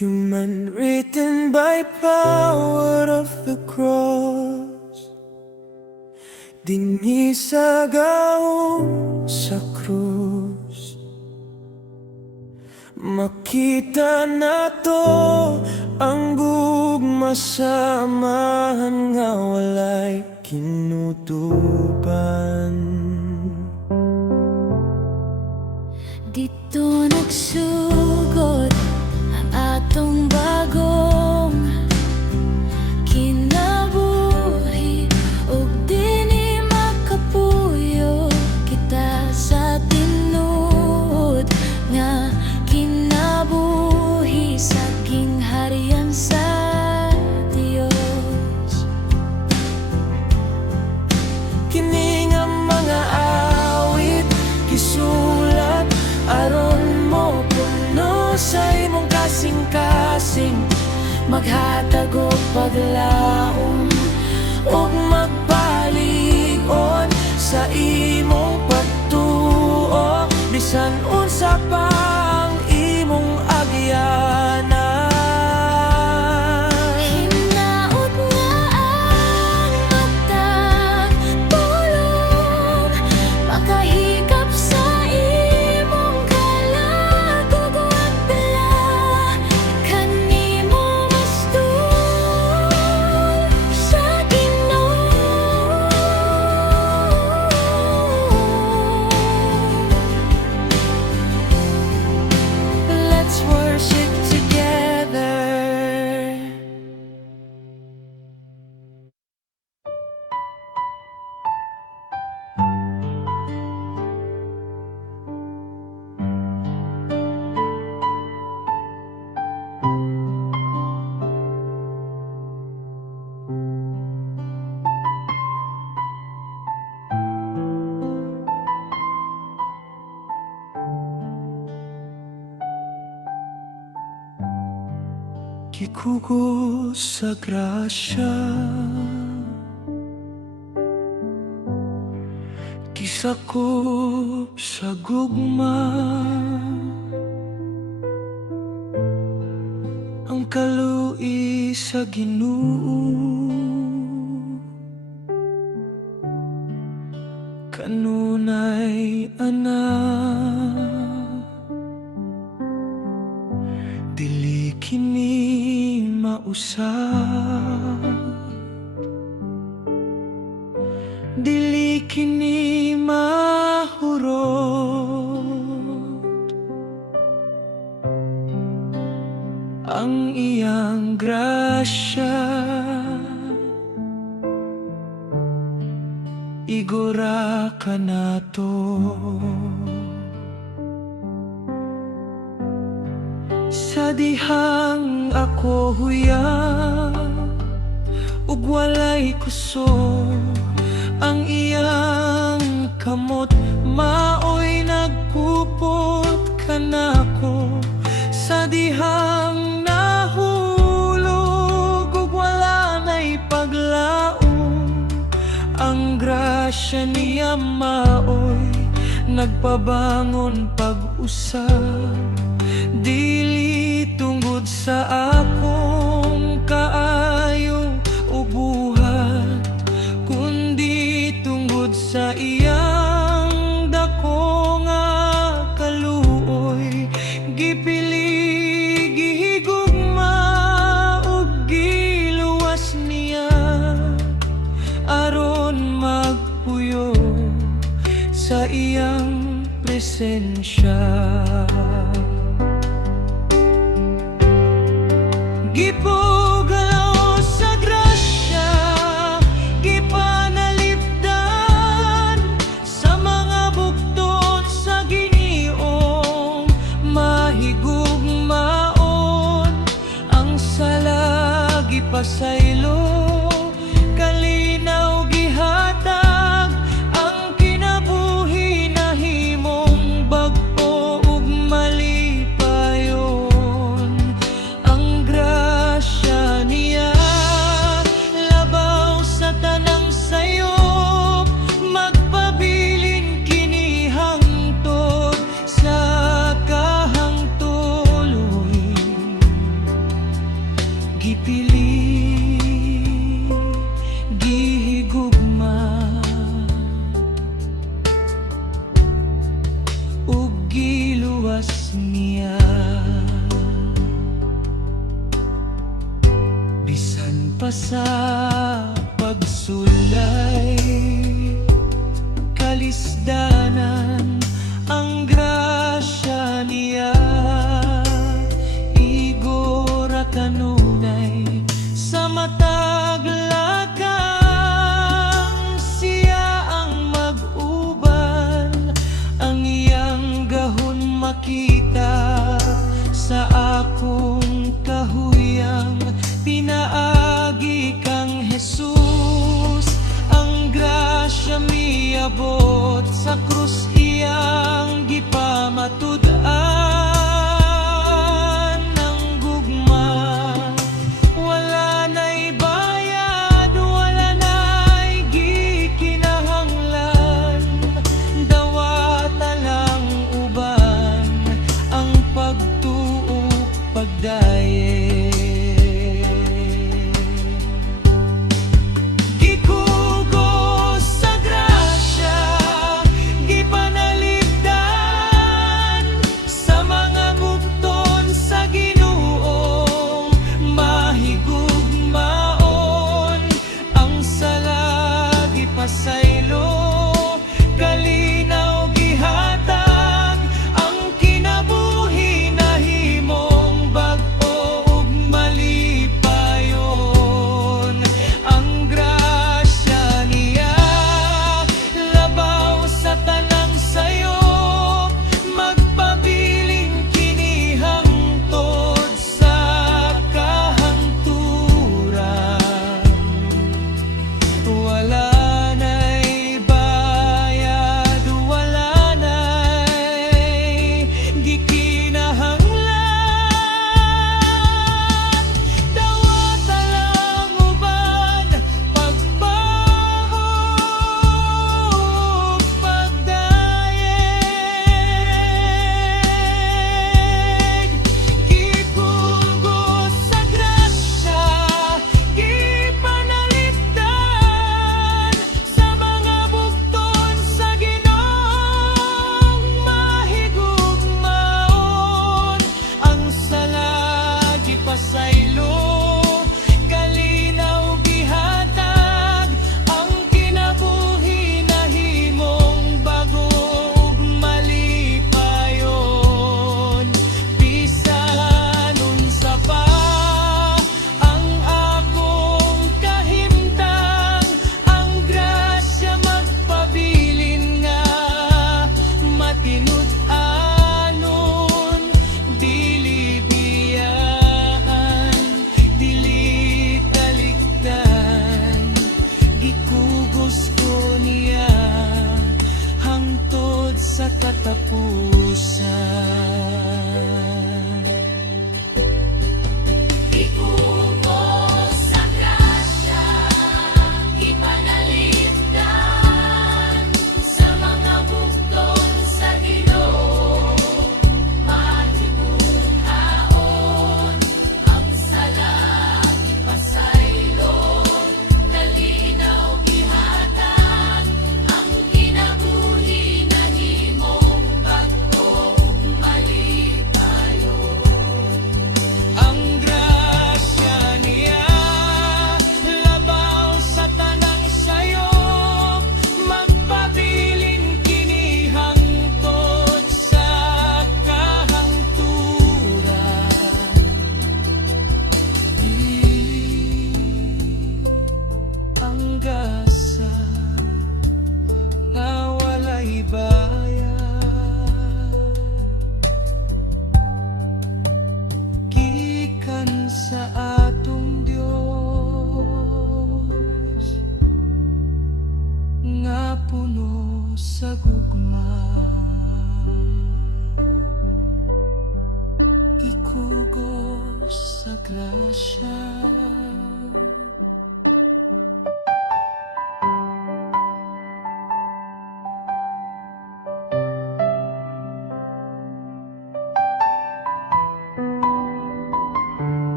Human written by power of the cross, dinisagaw sa krus. Makita na to ang gugma sa amahan nga walay kinutuban. Dito nagsugod ang atong bagong kinabuhi, ug dinhi makapuyo kita sa tinuod nga kinabuhi sa gingharian sa Dios. Kini nga mga awit gisulat aron mo puno sa imong kasing-kasing, maghatag og paglaom ug magpalig-on sa imong pagtuo, bisan unsa pa ang imong agyanan. Hinaot nga ang matag pulong, makahikap sa imong kalag, ug wagdala kanimo mastud sa Ginoo. Let's worship together. Gikugo sa grasya, gisakop sa gugma, ang kaluoy sa Ginoo, kanunay anak. Dili kini mausap, dili kini mahurot, ang iyang grasya igora ka nato. Sa dihang ako huyang ug walay kusog, ang iyang kamot maoy nagkupot kanako. Sa dihang nahulog ug wala na'y paglaom, ang grasya niya maoy nagpabangon pag-usab. Dili tungod sa akong kaayo o buhat, kundi tungod sa iyang dako nga kaluoy. Gipili, gihigugma ug giluwas niya aron magpuyo sa iyang presensya. Gipugalaw sa grasya, gipanalipdan sa mga buktot sa giniong mahigugmaon, ang sala gipasaylo, kalinaw gihatag, ang kinabuhi nahimong bagpo ug malipayon. Ang grasya niya labaw sa tanang sayop, magpabilin kini hangtod sa kahangtuloy. gipili gihigugma ug giluwas niya bisan pa sa pagsulay kalisdanan ang grasya niya igora kanunay sa matag lakang siya ang mag-uban ang iyang gahon makita sa akong kahuyang pinaagi kang Jesus ang grasya miabot sa krus iyang gipamatud-an ng gugma wala na'y bayad wala na'y gikinahanglan dawata lang uban ang pagtuo pagdaye gikugos sa grasya gipanalipdan sa mga bugton sa Ginoo mahigugmaon ang sala gipasaylo kalinaw gihatag ang kinabuhi nahimong bag-o ug malipayon ang grasya niya labaw sa tanang sayo magpabiling kini hangtod sa kahangturan wala na'y bayad wala na'y gikinahanglan dawata lang uban pagpahog pagdayeg gipugos sa grasya gipanalipdan sa mga bugton sa Ginoong mahigugmaon ang sala gipasaylo kalinaw gihatag ang kinabuhi nahimong bago ug malipayon bisan unsa pa ang akong kahimtang ang grasya magpabilin nga matinud-anon dili biyaan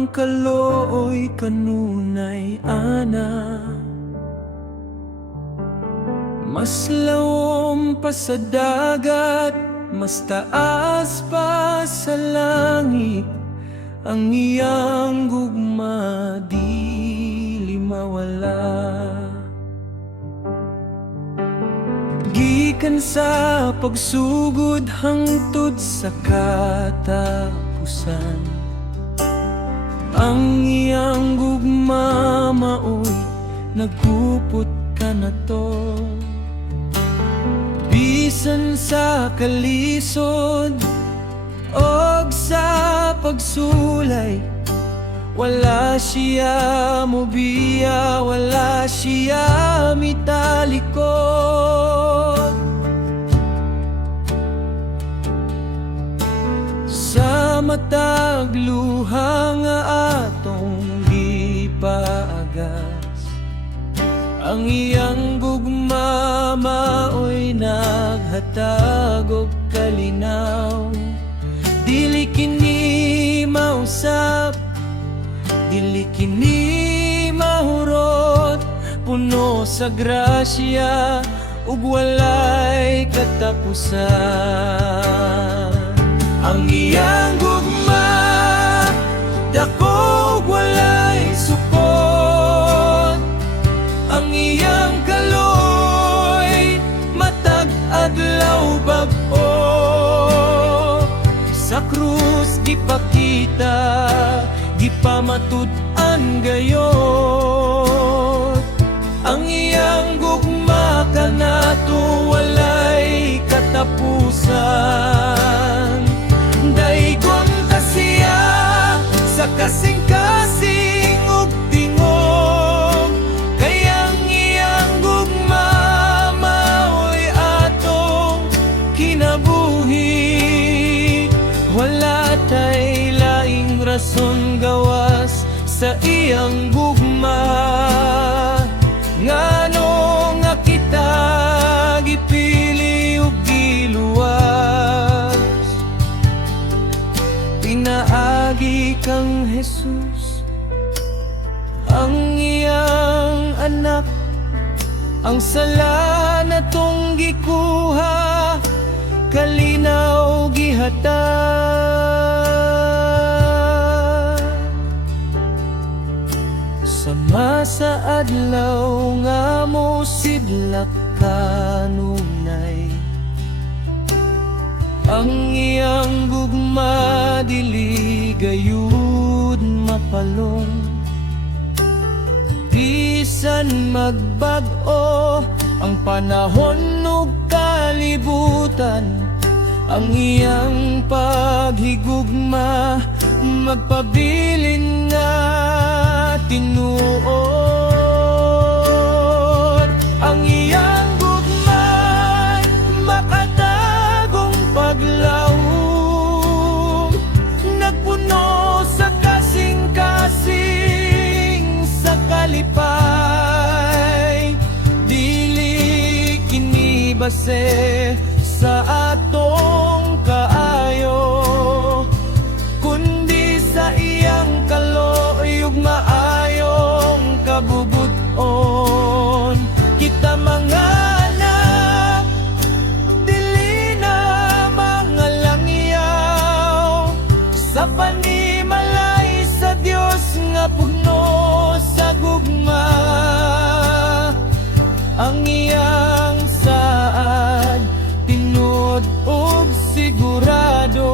iyang kalooy kanunay ana. Mas lawom pa sa dagat, mas taas pa sa langit, ang iyang gugma di mawala. Gikan sa pagsugod hangtod sa katapusan, ang iyang gugma maoy nagkupot ka na to. Bisan sa kalisod og sa pagsulay, wala siya mobiya, wala siya mitalikod. Sa matag luha nga atong gipaagas, ang iyang gugma maoy naghatag og kalinaw. Dili kini mausap, dili kini mahurot, puno sa grasya ug walay katapusan. Ang iyang gugma dako ug walay supot, ang iyang kaloy matag adlaw bag-o. Sa krus gipakita, gipamatud-an gayot, ang iyang gugma kanato walay katapusan. Daigon ka siya sa kasing-kasing ug tingog, kayang iyang gugma maoy atong kinabuhi. Wala tay laing rason gawas sa iyang gugma, ngano nga kita gipili ug giluwas. Pinaagi kang Jesus, ang iyang anak, ang sala natong gikuha, kalinaw gihatag. Sama sa adlaw nga mo sidlak kanunay, ang iyang gugma dili gayud mapalong. Bisan magbag-o ang panahon ug kalibutan, ang iyang paghigugma magpabilin nga tinuod. Ang iyang gugma makatagong paglawom, nagpuno sa kasing-kasing sa kalipay. Dili kini base sa atong kaayo, kundi sa iyang kaloy ug maayong kabubuton. Kita mga anak, dili na mga langyaw, sa panimalay sa Dios nga pugno sa gugma. Ang iyang saad tinud ug sigurado,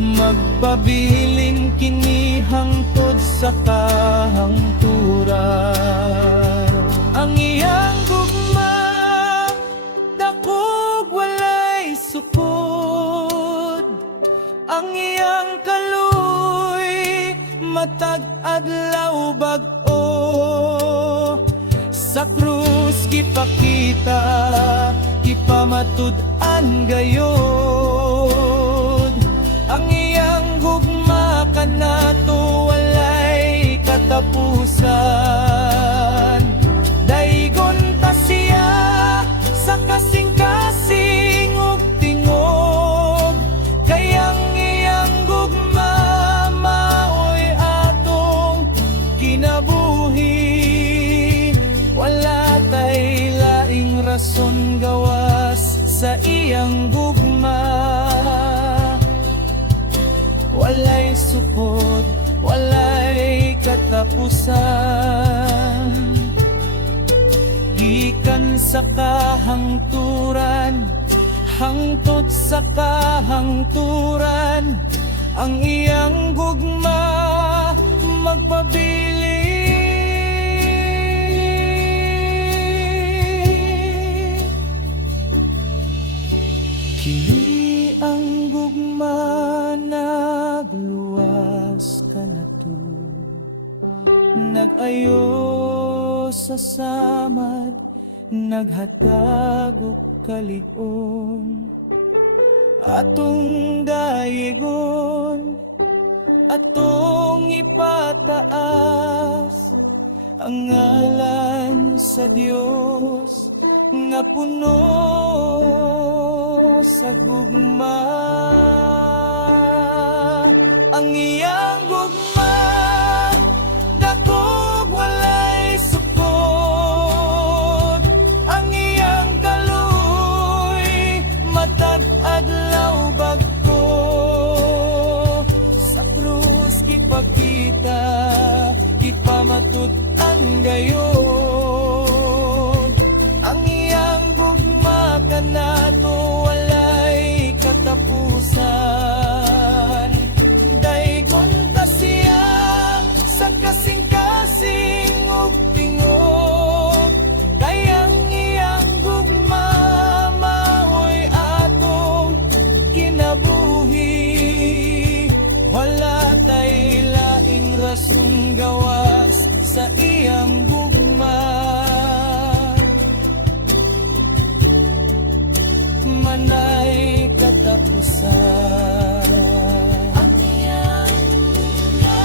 magpabilin kini hangtod sa kahangturan. Ang iyang gugma dakog walay sukod, ang iyang kaloy matag adlaw bag-o. Sa krus gipakita, gipamatud-an gayod, ang iyang gugma kanato walay katapusan. Daigon ta siya sa kasing-kasing ug tingog, kayang iyang gugma katapusan. Gikan sa kahangturan, hangtod sa kahangturan, ang iyang gugma magpabili. Kini ang gugma nagluwas ka na to, nag-ayo sa samad, naghatag og kalig-on. Atong dayegon, atong ipataas ang ngalan sa Dios nga puno sa gugma. Ang iyang gugma dakog walay sukod, ang iyang kaluy matag adlaw bagko. Sa krus ipakita, ipamatud-an gayon. Ang iyang gugma kanato walay katapusan. Daygon ka siya sa kasing-kasing ug tingog, kayang iyang gugma maoy atong kinabuhi. Wala tay laing rason gawas sa iyang gugma, manay katapusan. Ang iyang gugma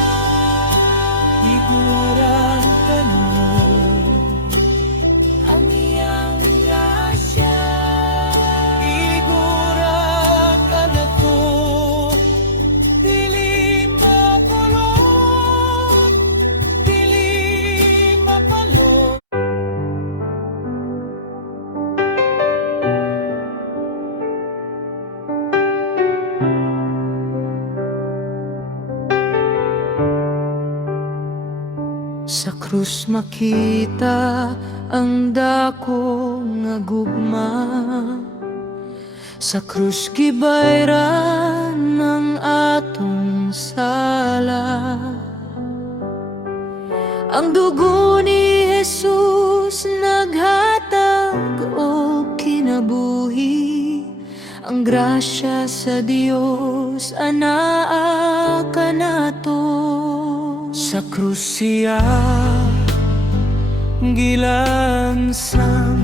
higuran kanon, ang iyang grasya igura ka na to, dili mapulot, dili mapalot. Sa krus makita ang dako nga gugma, sa krus gibayran ng atong sala. Ang dugo ni Jesus naghatag og kinabuhi, ang grasya sa Dios anaa kanato. Sa krus siya gilansang,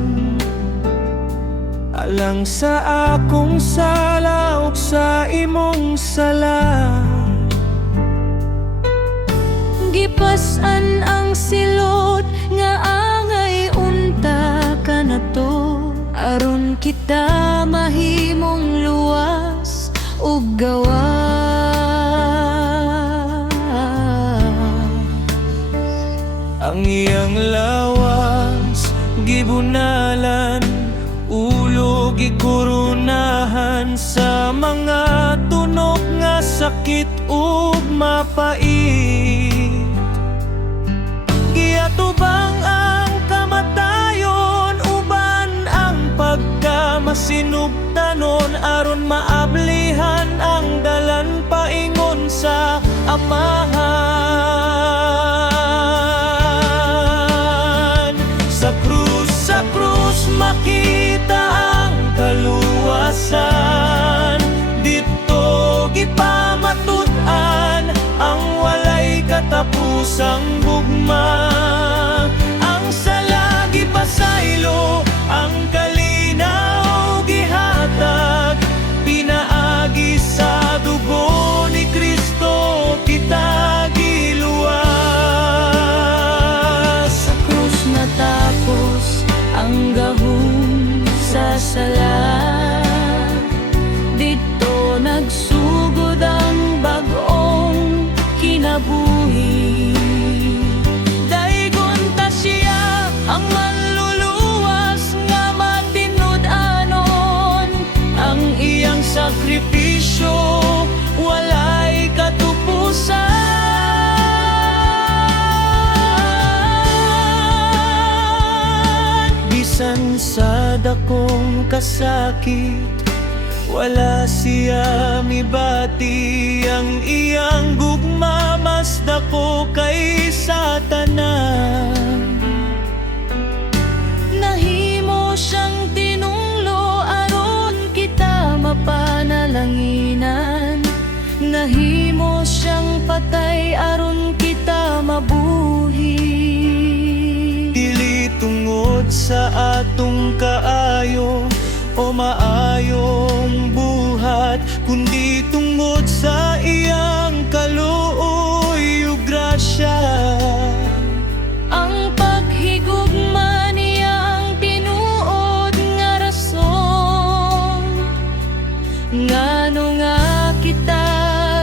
alang sa akong sala ug sa imong sala. Gipas-an ang silot nga angay unta kanato, aron kita mahimong luwas ug gawas. Ang iyang lawas gibunalan, ulo gikurunahan sa mga tunok nga sakit ug mapait. Giatubang ang kamatayon, uban ang pagkamasinugtanon, aron maablihan ang dalan paingon sa amahan. Sa krus makita ang kaluwasan, dito gipamatud-an ang walay katapusang gugma. Ang sala gipasaylo, ang kalinaw gihatag, pinaagi sa dugo ni Kristo kita giluwas. Sa krus natapos ang gahom sa sala, dito nagsugod ang bag-ong kinabuhi. Daygon ta siya ang manluluwas nga matinud-anon, ang iyang sakripisyo walay katupusan. dakong kasakit, wala siya mibati ang iyang gugma, mas dako kay Satanan. Nahimo siyang tinunglo aron kita mapanalanginan. Nahimo siyang patay aron kita mabuhi. Dili tungod sa atong kaayo o maayong buhat, kundi tungod sa iyang kaluoy ug grasya. Ang paghigugma niya ang tinuod nga rason, ngano nga kita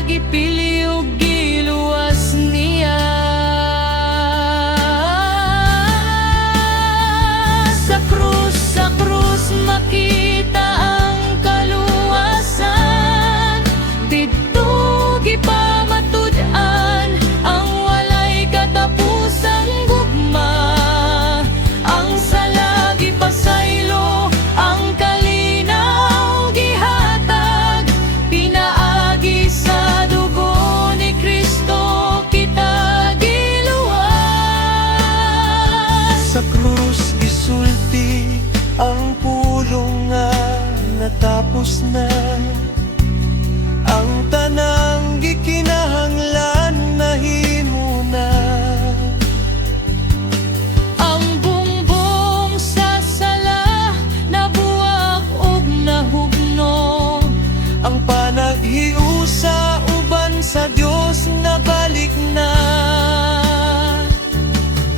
gipili ug giluwas niya. Sa krus makita ang kaluwasan, didto gipamatud-an ang walay katapusang gugma. Ang sala gipasaylo, ang kalinaw gihatag, pinaagi sa dugo ni Kristo kita giluwas. Sa krus gisulti ang pulong nga natapos na, ang tanang gikinahanglan nahimo na. Ang bumbong sa sala nabuwag ug nahugno, Ang panaghiusa uban sa Dios nabalik na.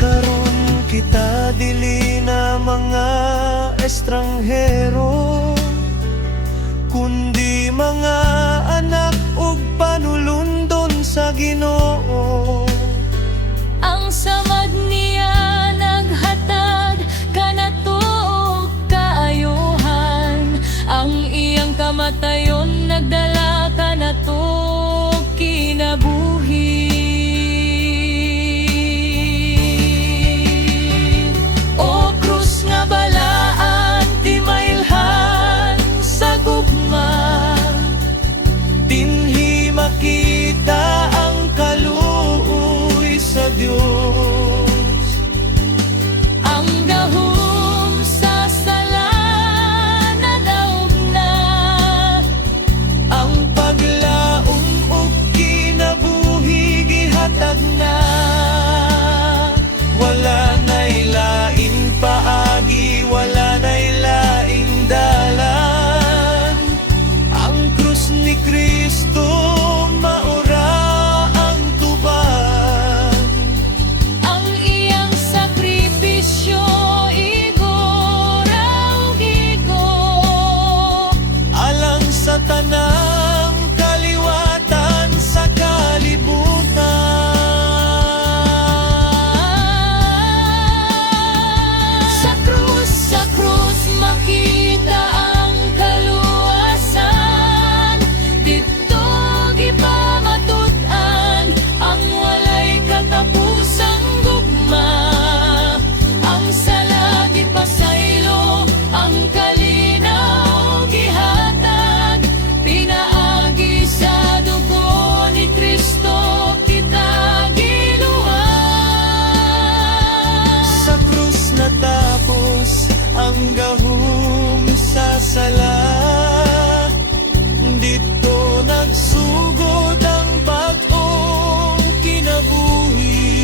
Karon kita dili na mga estranghero, kundi mga anak ug panulundon sa Ginoo. ang samad niya naghatag kanato og kaayuhan, ang iyang kamatayon nagdala kanato og kinabuhi. O krus nga balaan ti mailhan sa gugma, Dinhi makita ang kaluoy sa Dios. ang gahom sa sala nadaog na, Ang paglaom ug kinabuhi gihatag na. Wala na'y lain paagi, wala na'y laing dalan. Ang krus ni Kristo maura ang tuban. ang iyang sakripisyo igora ug igo. Alang sa tanang kaliwatan sa kalibutan. Sa krus makita ang kaluwasan, didto gipamatud-an ang walay katapusang gugma. Ang sala gipasaylo, ang kalinaw gihatag, pinaagi sa dugo ni Kristo kita giluwas. Sa krus natapos ang gahom sa sala, dito nagsugod ang bag-ong kinabuhi.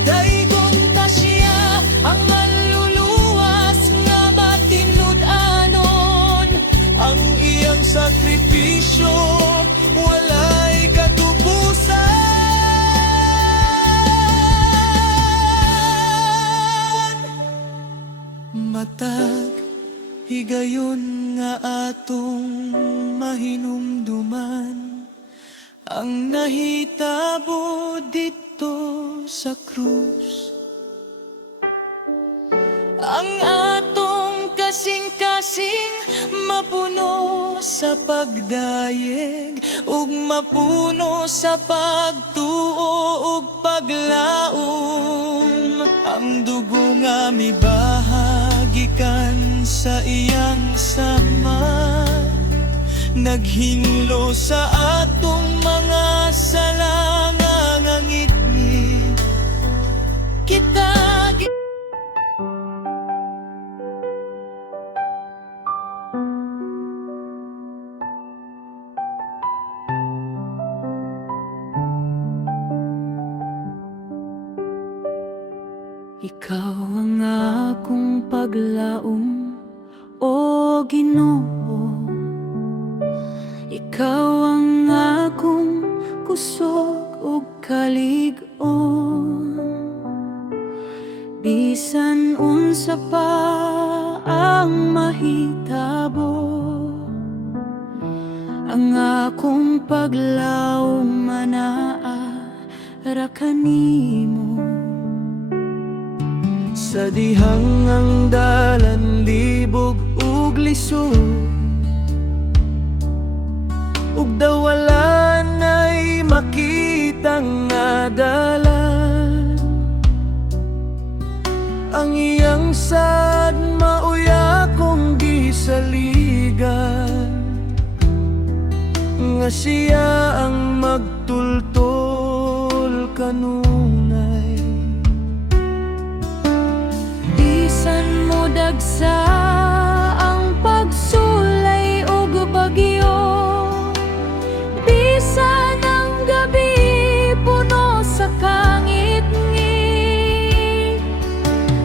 Daigong ta siya ang manluluwas nga matinud-anon. Ang iyang sakripisyo walay katubusan. Matag higayon nga atong mahinumduman, ang nahitabo dito sa krus. Ang atong kasing-kasing mapuno sa pagdayeg ug mapuno sa pagtuo ug paglaom. Ang dugo nga mibahag gikan sa iyang sama, naghinlo sa atong mga sala nga ngangitngit kita. Ikaw ang akong paglaom, o Ginoo. Ikaw ang akong kusog ug kalig-on. Bisan unsa pa ang mahitabo, ang akong paglaom manaa ra kanimo. Sa dihang ang dalan libog ug lisod, ug dawalan ay makitang nga dalan. Ang iyang sad mauya kong gisaligan, nga siya ang magtultol kanunay. Bisan mo dagsa ang pagsulay ug bagyo, bisan ang gabi puno sa kangit-ngit,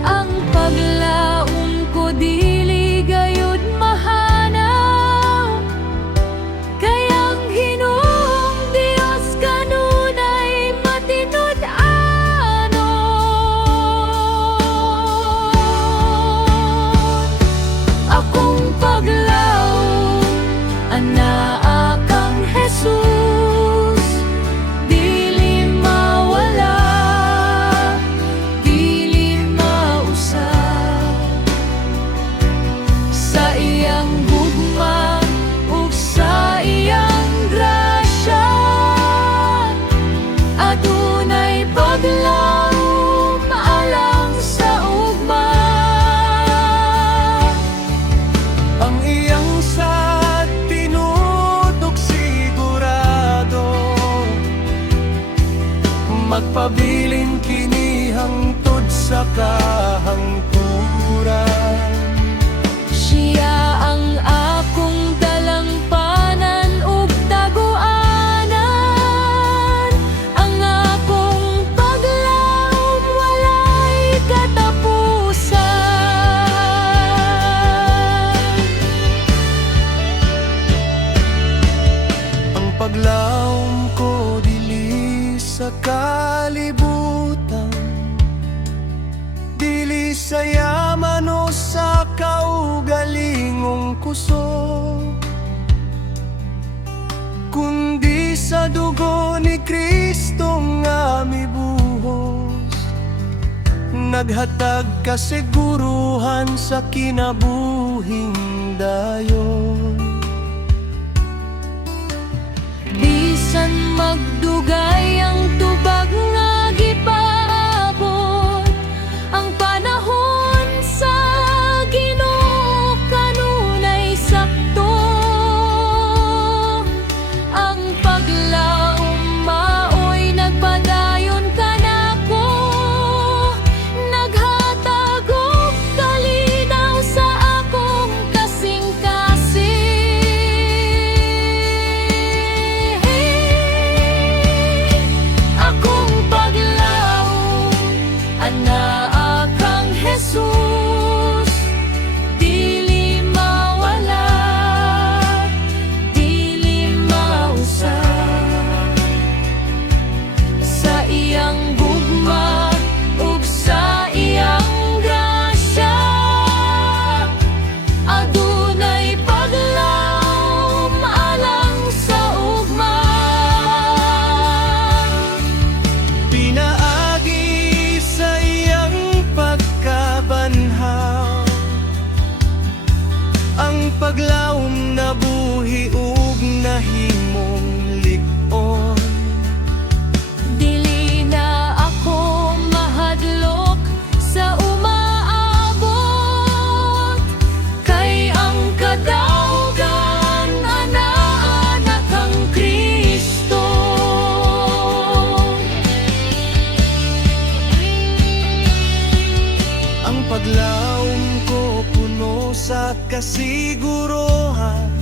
ang paglaom ko dili gayud mahanaw. Kay ang Ginoong Dios kanunay matinud-anon. Akong paglaom anaa kang Jesus, dili mawala, dili mausab. Sa iyang gugma ug sa iyang grasya, adunay paglaom alang sa ugma. Ang iyang sad tinudok sigurado, magpabilin kini hangtod sa kahangturan. Siya ang akong dalampanan ug taguanan, ang akong paglaom walay katapusan. Ang paglaom ko dili sa kalibutan, dili sa yaman o sa kaugalingong kusog, kundi sa dugo ni Kristo nga mibuhos, naghatag kasiguruhan sa kinabuhing dayon. Bisan magdugay ang tubag nga gipaabot, ang panahon sa Ginoo kanunay sakto. Ang paglaom maoy nagpadayon kanako, naghatag og kalinaw sa akong kasing-kasing. kasiguruhan,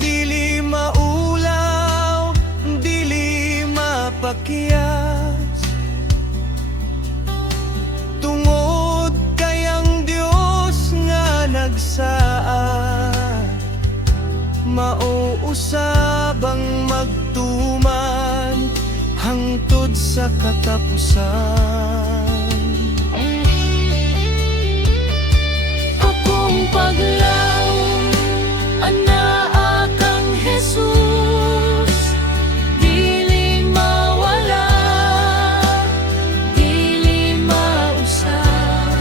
dili maulaw, dili mapakiyas. Tungod kayang Dios nga nagsaad, mauusabang magtuman hangtod sa katapusan. Akong paglaom, anaa kang Jesus, dili mawala, dili mausab.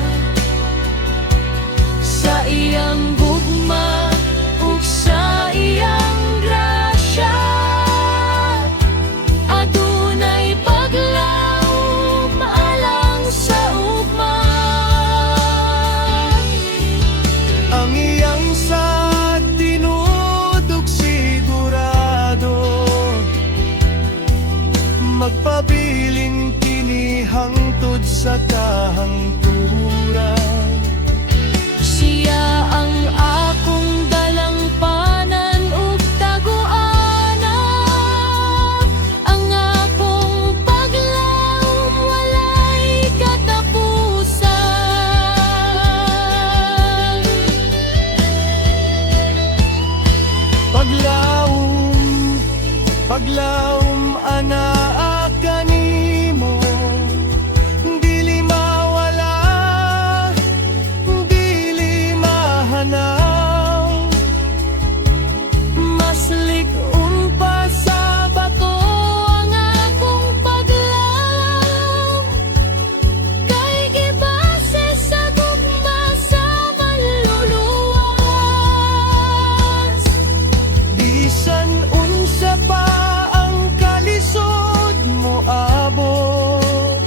Sa iyang gugma ug sa iyang grasya, adunay paglaom alang sa ugma. Ang iyang sa tinudok sigurado, magpabilin kini hangtod sa kahangturan. Siya ang akong dalangpanan ug taguanan, ang akong paglaom walay katapusan. Paglaom, paglaom anaa kanimo, dili mawala, dili mahanaw. Mas lig-on pa sa bato ang akong paglaom, kay gibase sa gugma sa manluluwas. Bisan unsa pa ang kalisod mo abot,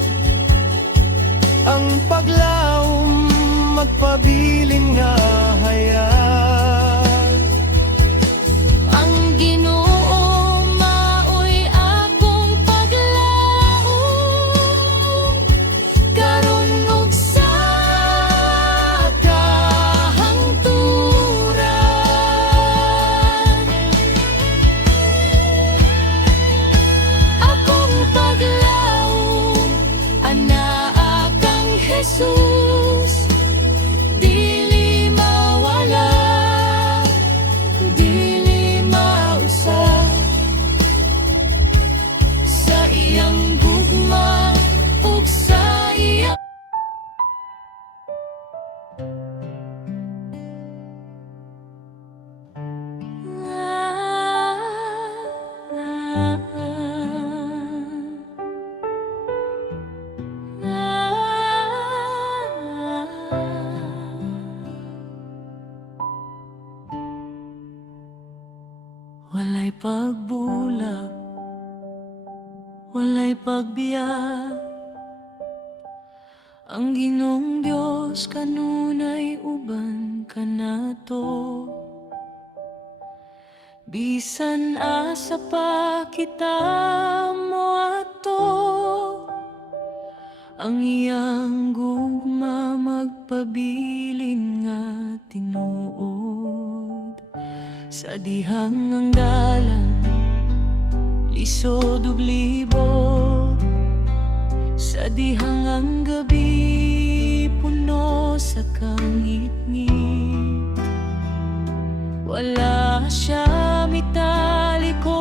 ang paglaom magpabilin nga hayag. Ang Ginoo maoy akong paglaom, karon ug sa kahangturan. Akong paglaom, anaa kang Jesus, dili mawala, dili mausab. Sa iyang gugma ug sa iyang walay pagbulag, walay pagbiyak. Ang Ginoong Dios kanunay uban kanato. Bisan asa pa kita moadto, ang iyang gugma magpabilin nga tinuod. Sa dihang ang dalan, lisod ug libot, sa dihang ang gabi puno sa kangit-ngit. Wala siya mitalikod,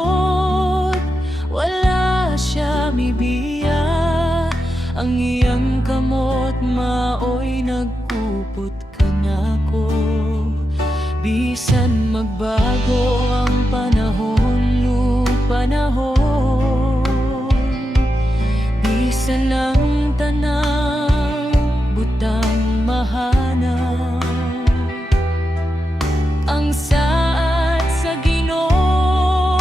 wala siya mibiya. Ang iyang kamot maoy nagkupot kanako. Bisan magbago ang panahon ug panahon, bisan ang tanang butang mahana, ang saad sa Ginoo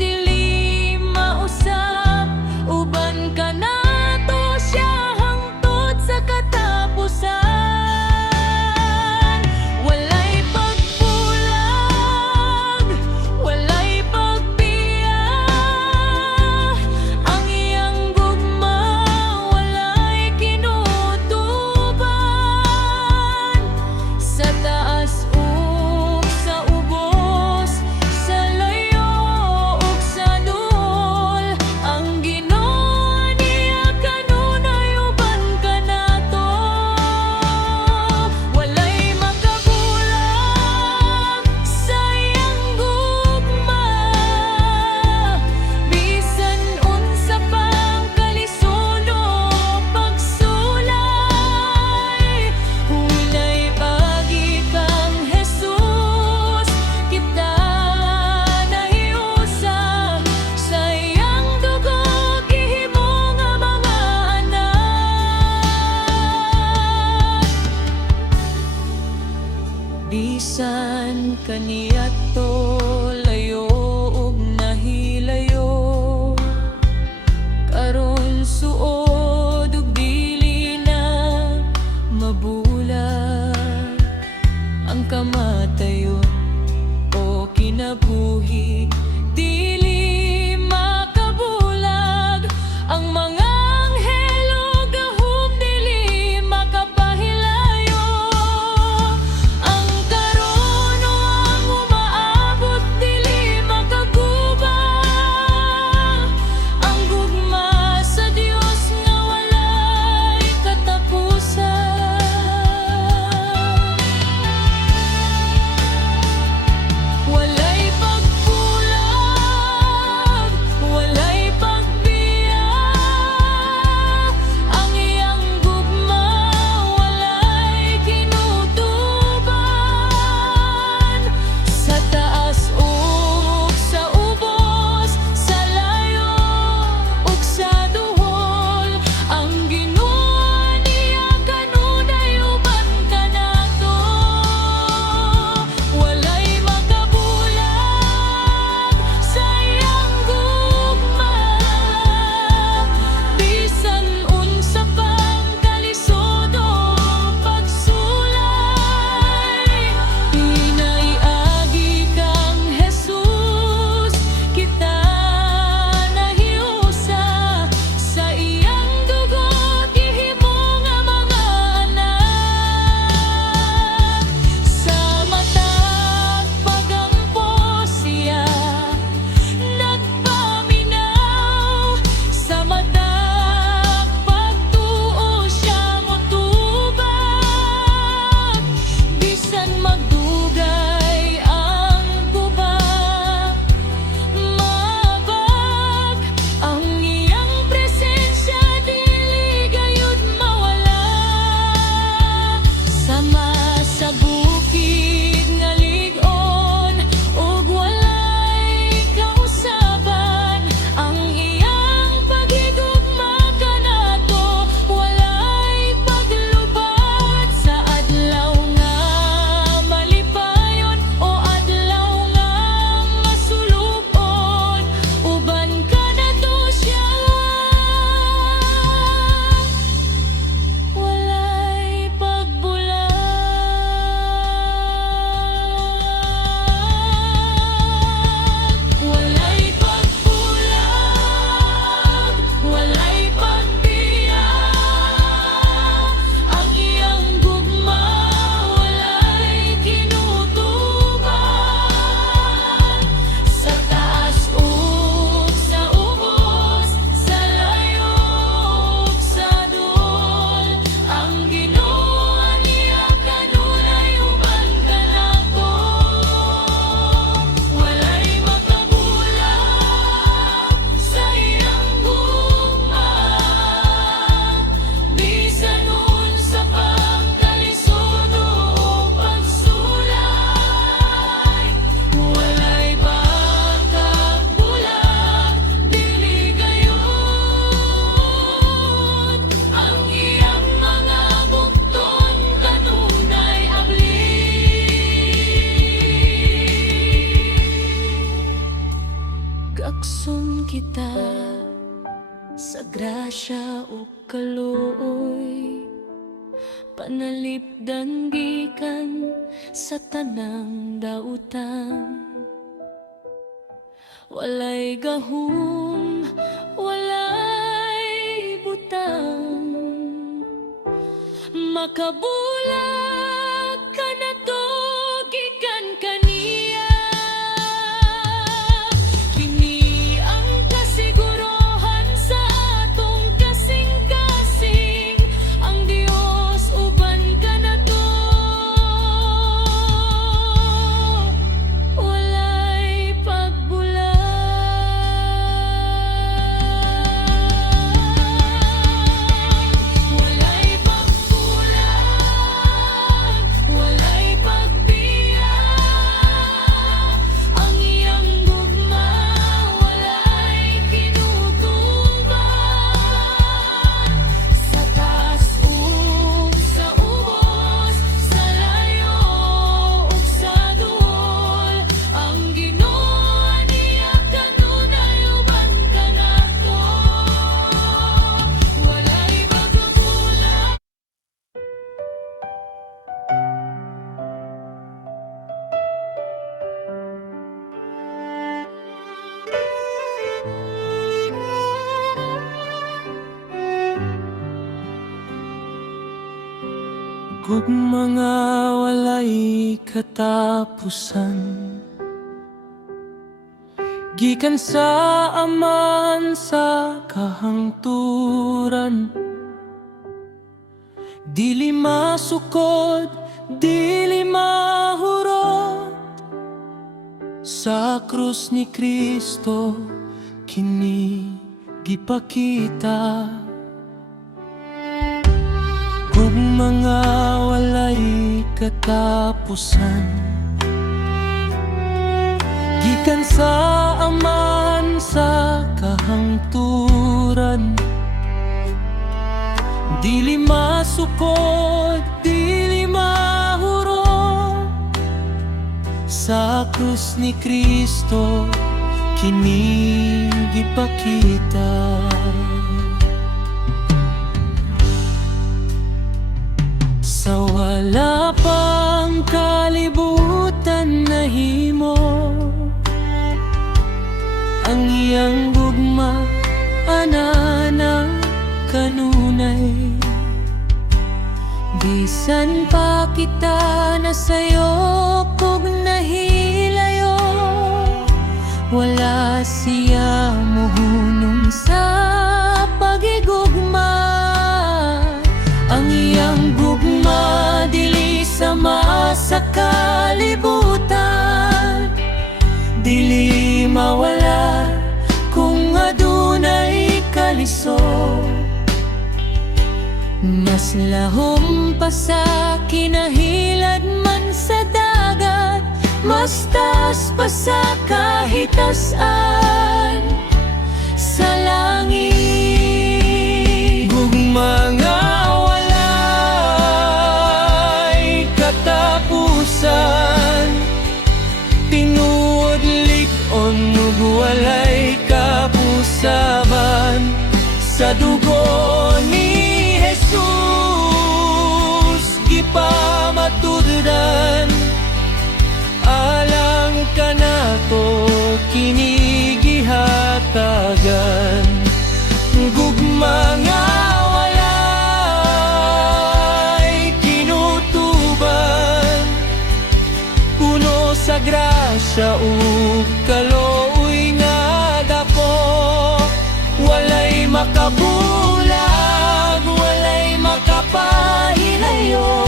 dili mausap. Uban kanato siya hangtod sa katapusan. Walay pagpulag, walay pagbiyak. sa grasya ug kaluoy, panalipdan gikan sa tanang dautan. Walay gahom, walay butang, makabulag ka na to gikan kaniya. Kini ang kasiguruhan sa atong kasing-kasing, ang Dios uban ka na to. Walay pagbulag, walay pagbulag, walay pagbiyak. Ang iyang gugma walay kinutuban, sa taas ug sa ubos, sa layo ug sa duol. Ang Ginoo niya kanunay uban ka nato, walay pagbulag. Gugma nga walay katapusan, gikan sa aman sa kahangturan. Dili masukod, dili mahurot, sa krus ni Kristo kini gipakita. Kung mga walay katapusan, gikan sa aman sa kahangturan. Dili masukod, dili mahurot, sa krus ni Kristo kini gipakita. Sa wala pang kalibutan nahimo, ang iyang gugma anana kanunay. Bisan pa kita nasayo kog nahilayo, wala siya muhunong sa pagigugma. Ang iyang gugma dili sama sa kalibutan, dili mawala kung adunay kalisod. Mas lahom pa sa kinahilad man sa dagat, mas taas pa sa kahitasan sa langit. Gugma nga walay katapusan, tinuod lig-on ug walay kapusaban, sa dugo ni Jesus gipamatudan. Alang ka nato kini gihatagan. Gugma nga walay kinutuban, puno sa grasya ug kaluoy nga dako. Walay makabulag, walay makapahilayo,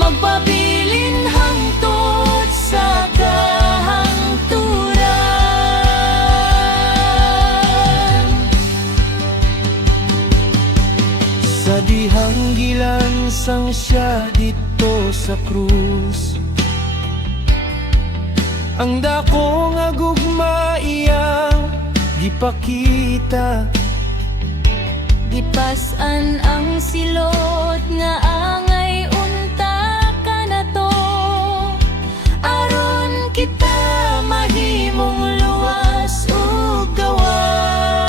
magpabilin hangtod sa kahangturan. Sa dihang gilansang siya dito sa krus, ang dako nga gugma iyang gipakita. Gipas-an ang silot nga angay unta ka na to, aron kita mahimong luwas ug gawas.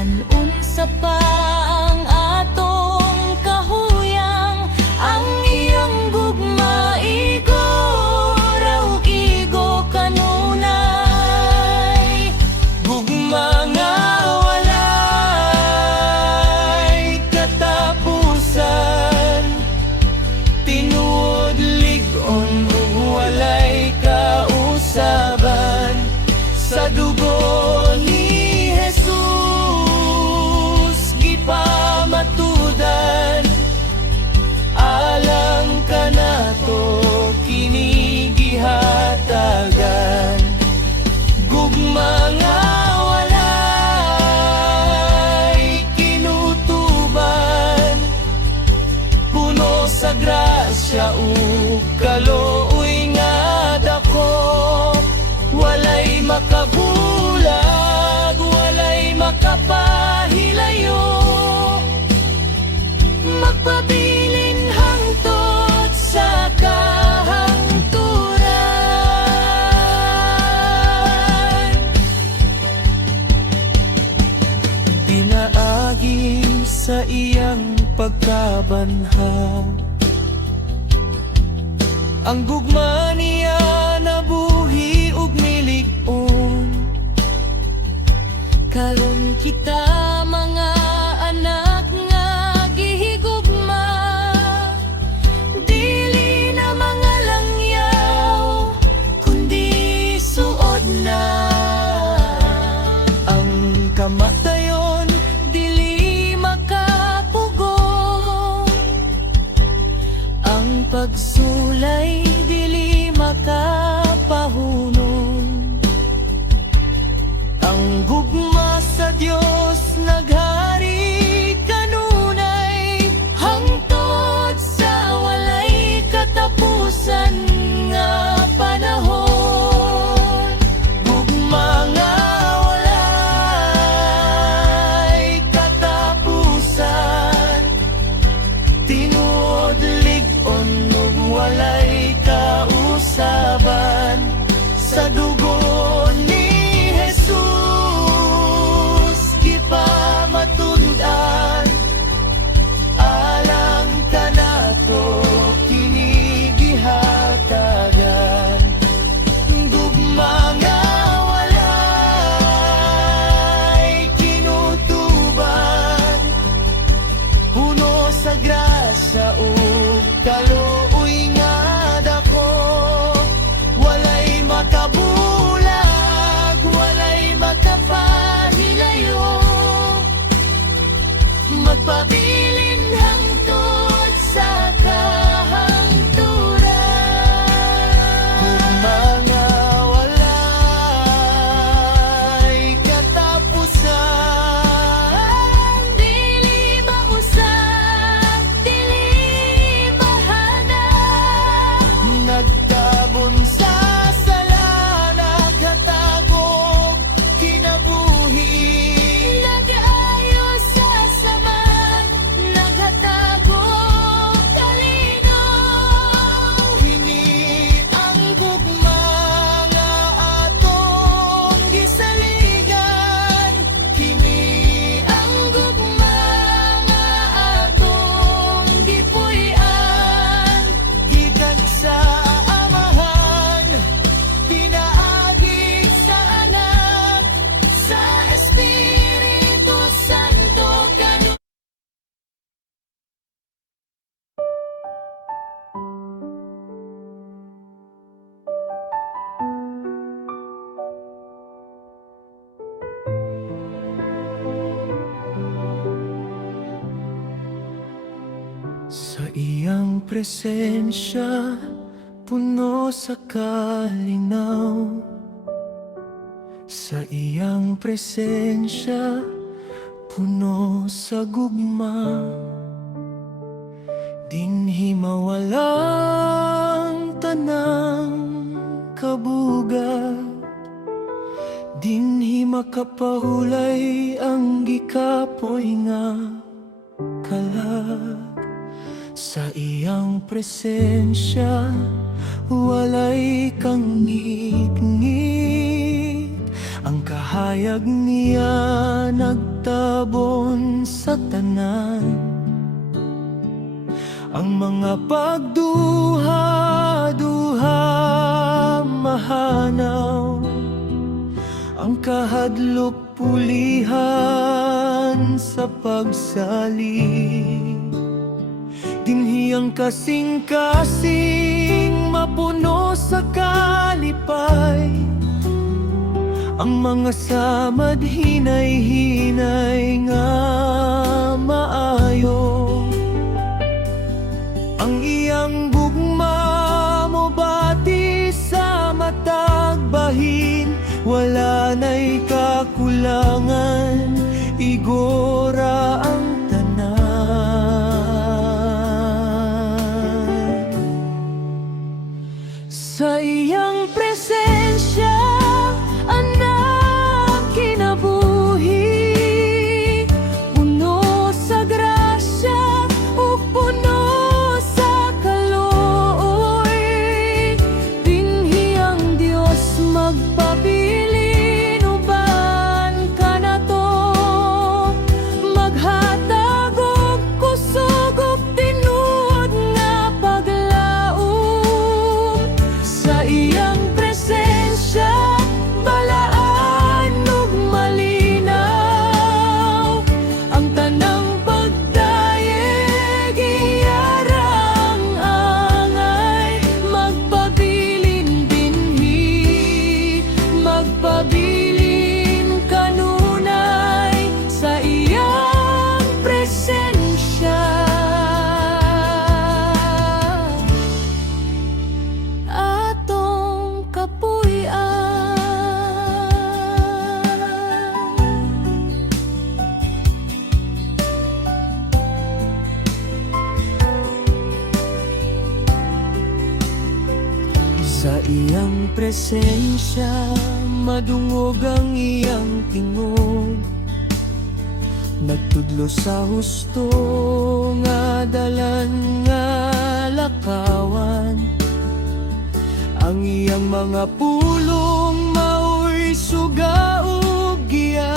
Bisan unsa pa ang atong kahuyang, ang iyang gugma igo raw igo kanunay. Gugma nga walay katapusan, tinuod lig-on ug walay kausaban. Sa dugo ni Jesus gipamatudan, alang ka nato kini gihatagan. Gugma nga walay kinutuban, puno sa grasya ug kaluoy nga dako. Walay makabulag, walay makapahilayo, magpabilin hangtod sa kahangturan. Dinaagi sa iyang pagkabanhaw, ang gugma niya nabuhi ug nilig-on. Karon kita mga anak nga gihigugma, dili na mga langyaw, kundi suod na. Ang kamatayon Dili makapugon, ang pagsulay dili makapahunon. ang gugma sa Dios naghari kanunay, Hangtod sa walay katapusan nga panahon. gugma nga walay katapusan, tinuod lig-on ug walay kausaban. Sa dugo ni Jesus gipamatundan, alang ka nato kini gihatagan. Gugma nga walay kinutuban, puno sa grasya ug kaluoy nga dako. Walay makabulag, walay makapahilayo, magpabilin hangtod sa kahangturan. Mga walay katapusan, Dili mausap, dili mahanap, nagtabon sa sala, naghatagog kinabuhi. nag-aayo sa sama, naghatagog kalinaw. Kini ang gugma nga atong gisaligan, Kini ang gugma nga atong gipuy-an. gikan sa amahan, pinaagi Sa anak, sa Espiritu Santo kanu. sa iyang presensya, puno sa kalinaw. Sa iyang presensya, puno sa gugma. Dinhi mawalang tanang kabugat, dinhi makapahulay ang gikapoy nga kalag. Sa iyang presensya, walay kang ngit-ngit, ang Hayag niya nagtabon sa tanan, ang mga pagduha-duha mahanaw, ang kahadlok pulihan sa pagsali. Dinhiyang kasing-kasing mapuno sa kalipay, ang mga samad hinay-hinay nga maayo. Ang iyang gugma mo bati sa matag bahin, wala na'y kakulangan, igora ang tanan. Sa iyang presensya, anak kinabuhi, puno sa grasya ug puno sa kaluoy. Dinhi ang Dios magpabilin, uban ka na to, maghatag og kusog ug tinuod nga paglaom. Sa iyang presensya, balaan ug malinaw, ang tanang pagdayeg iyarang angay. Magpabilin dinhi, magpabilin kanunay sa iyang presensya. Atong kapuy-an, sa iyang presensya, madungog ang iyang tingog, nagtudlo sa husto nga dalan nga lakawan. Ang iyang mga pulong mao'y suga ug giya,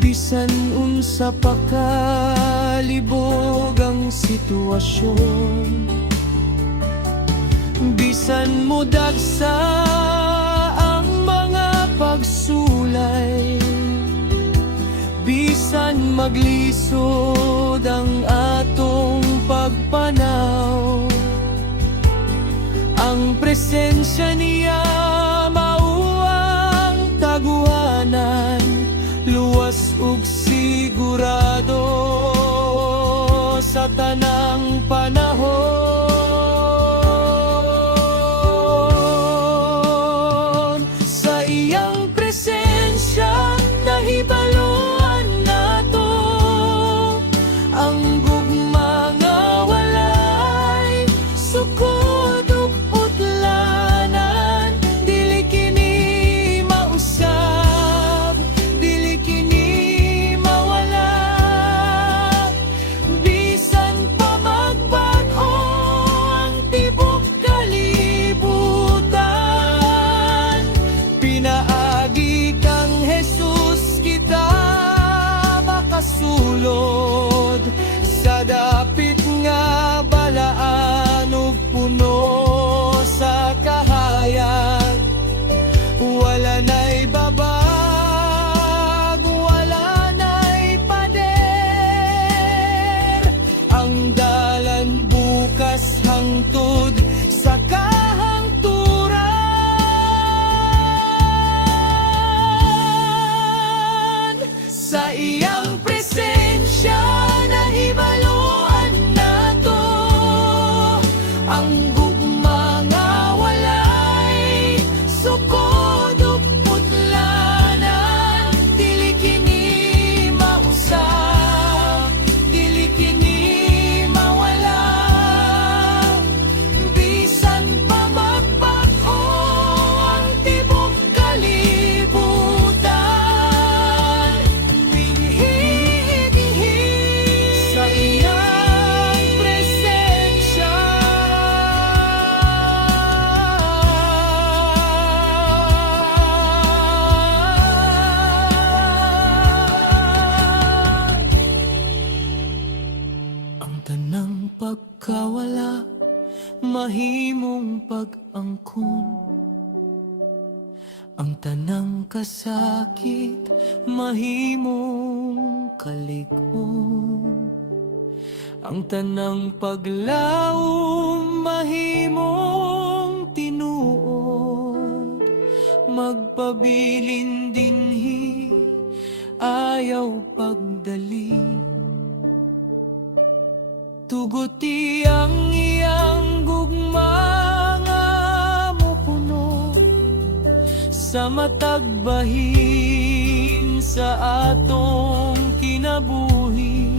bisan unsa pa kalibog ang sitwasyon, bisan mo dagsa ang mga pagsulay, bisan maglisod ang atong pagpanaw. Ang presensya niya mao ang taguanan, luwas ug sigurado sa tanang panahon. Sa iyang presensya, nahibaluan nato ang gugma nga walay sukod ug utlanan. Dili kini mausab, dili kini mawala, bisan pa magbag-o ang tibok kalibutan. Pinaagi kang Jesus, kita makasulod sa dapit nga balaan ug puno sa kahayag. Wala na'y babag, wala na'y pader, ang dalan bukas hangtod sa kahangturan. Sa iyang presensya, pag-angkon. Ang tanang kasakit mahimong kalig-on. Ang tanang paglaom mahimong tinuod. Magpabilin dinhi ayaw pagdali. Tuguti ang iyang gugma nga mopuno sa matag bahin sa atong kinabuhi.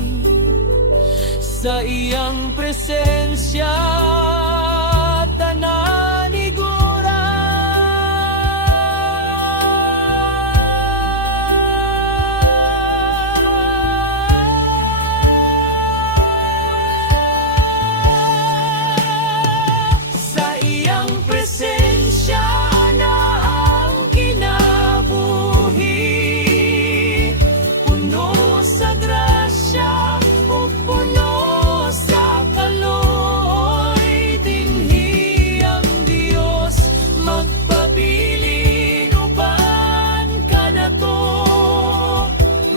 Sa iyang presensya tanan igura. Sa iyang presensya na ang kinabuhi, puno sa grasya o puno sa kaloy. Dinhi ang Dios magpabilin uban ka na to.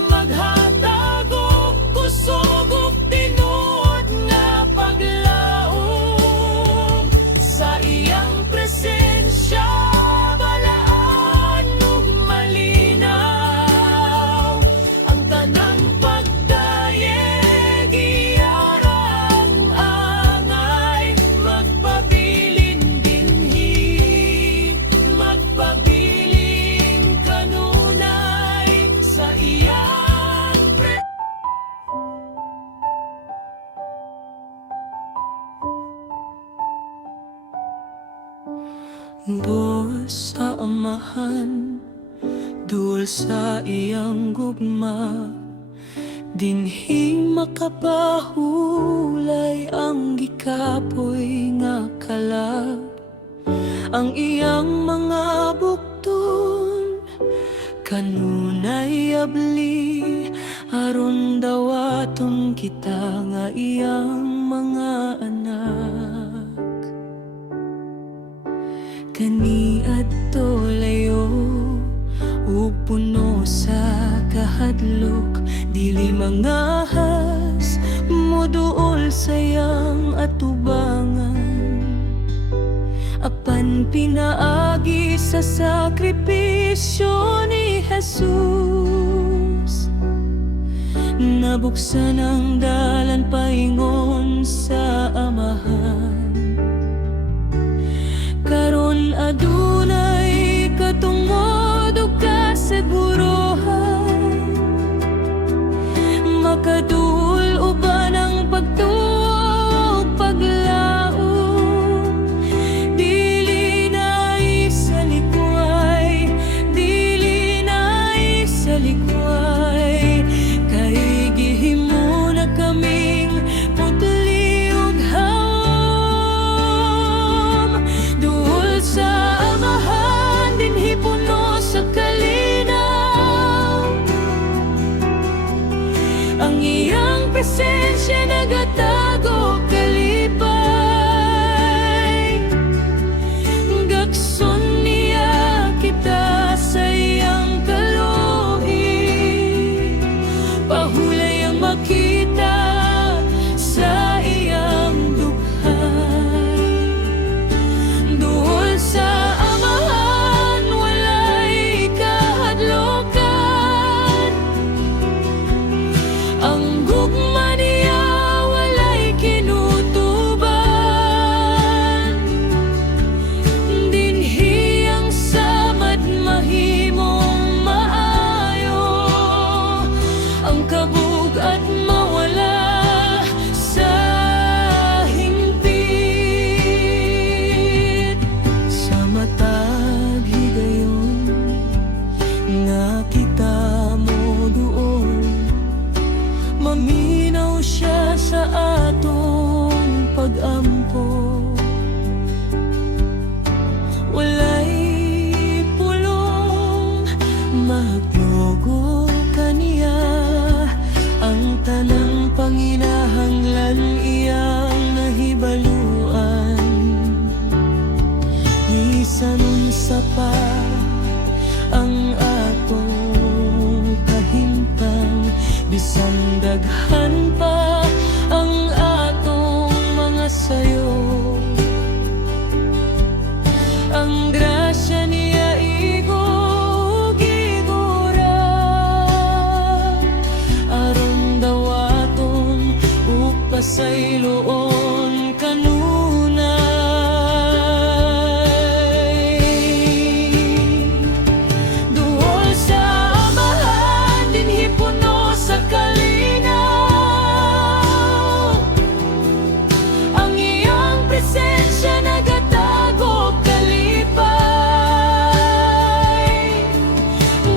Maghatag og kusog ug tinuod nga paglaom. Sa iyang presensya balaan ug malinaw. Ang tanang pagdayeg iyarang angay. Magpabilin dinhi, magpabilin kanunay sa iyang Dol sa amahan, dul sa iyang gugma, dinhi makapahulay ang gikapoy nga kalag. Ang iyang mga bukton kanunay abli, aron dawaton kita nga iyang mga anak. Kani adto layo ug puno sa kahadlok, dili mangahas moduol sayang atubangan. Apan pinaagi sa sakripisyo ni Jesus, nabuksan ang dalan paingon sa amahan. Karon adunay katungod ug kaseguruhan, makadul uban ang pagtuo ug paglaom. Dili na isalikway, dili na isalikway, kay gihimo na kaming putli ug hawom. Duol sa amahan dinhi puno sa kalinaw. Ang iyang presensya nagatago kalipay. Gakson niya kita sa iyang kaluhi, pahulay ang makita sa iyang dughay. Duol sa amahan walay kahadlokan, ang gugma niya walay kinutuban. Dinhi ang samad mahimong maayo, ang kabug at mawala sa hingpit. Sa matag higayon nga kita mo duol, maminaw siya sa atong pag-ampo. Walay pulong maglogo kaniya, ang tanang panginahanglan iyang nahibaluan. sanunsa pa ang atong kahimtang, bisan daghan pa ang atong mga sayo. Ang grasya niya igugigura, aron daw aton upasayloon kanunay. Duol sa amahan, dinhi puno sa kalinaw, ang iyang presensya nagatagop kalipay.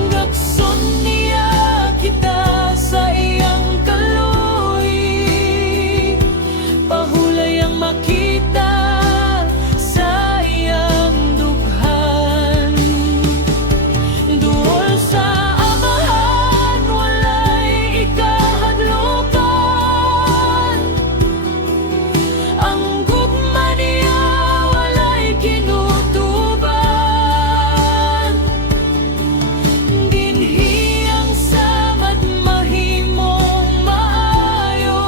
Gakson niya kita sa iyang kaluhi, pahulay ang makita sa iyang dughan. Duol sa amahan, walay ikahadlukan, ang gugma niya walay kinutuban. Dinhi ang samad mahimong maayo,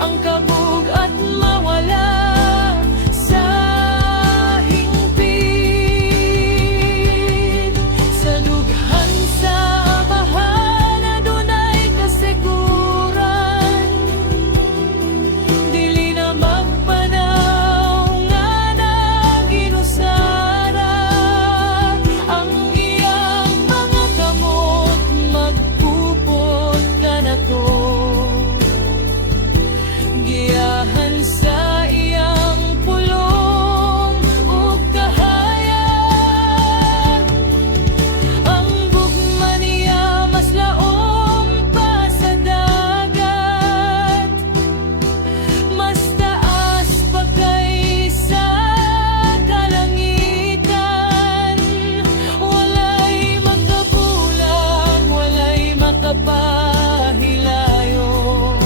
ang kabug at mawala sa hingpit. Sa dughan sa amahan, adunay kasiguran, dili na magpanaw nga naginusara. Ang iyang mga kamot magpupot ka na to, giyahan sa iyang pulong ug kahayag. Ang gugma niya mas laom pa sa dagat, mas taas pa kaysa kalangitan. Walay makabulang, walay makapahilayo,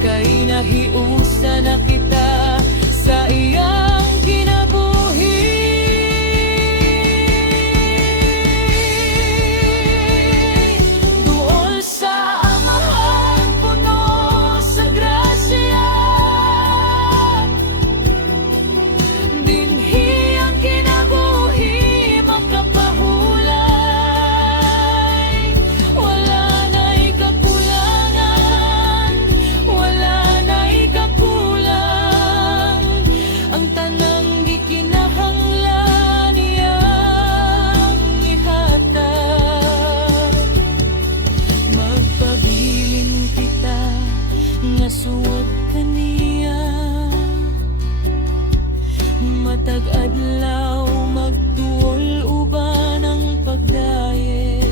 kay nahiusa na kita sa iyang kinabuhi. Duol sa amahan, puno sa grasya, dinhi ang kinabuhi makapahulay. Wala na'y kakulangan, wala na'y kakulang, ang tanang gikinahanglan niyang ihatag. Magpabilin kita nga suwag kaniya, matag adlaw magduol uban ang pagdayeg.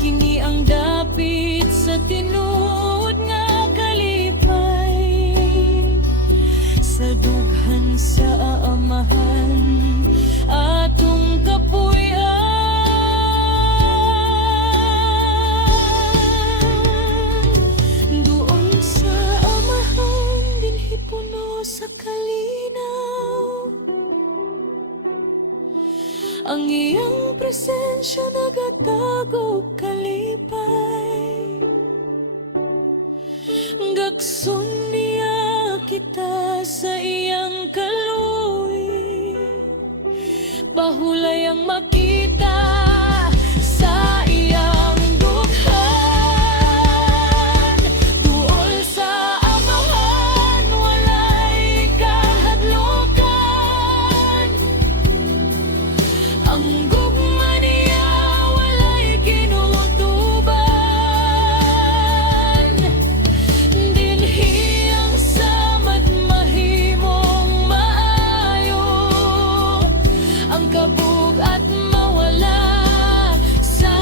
Kini ang dapit sa tinuod nga kalipay, sa dughan sa amahan atong kapuy-an. Duol sa amahan, dinhi puno sa kalinaw, ang iyang presensya nagatagop kalipay. Gakson niya kita sa iyang kaluhi, pahulay ang makita sa iyang dughan. Duol sa amahan, walay kahadlukan, ang gugma niya walay kinutuban. Dinhi ang samad mahimong maayo, ang kabug at mawala sa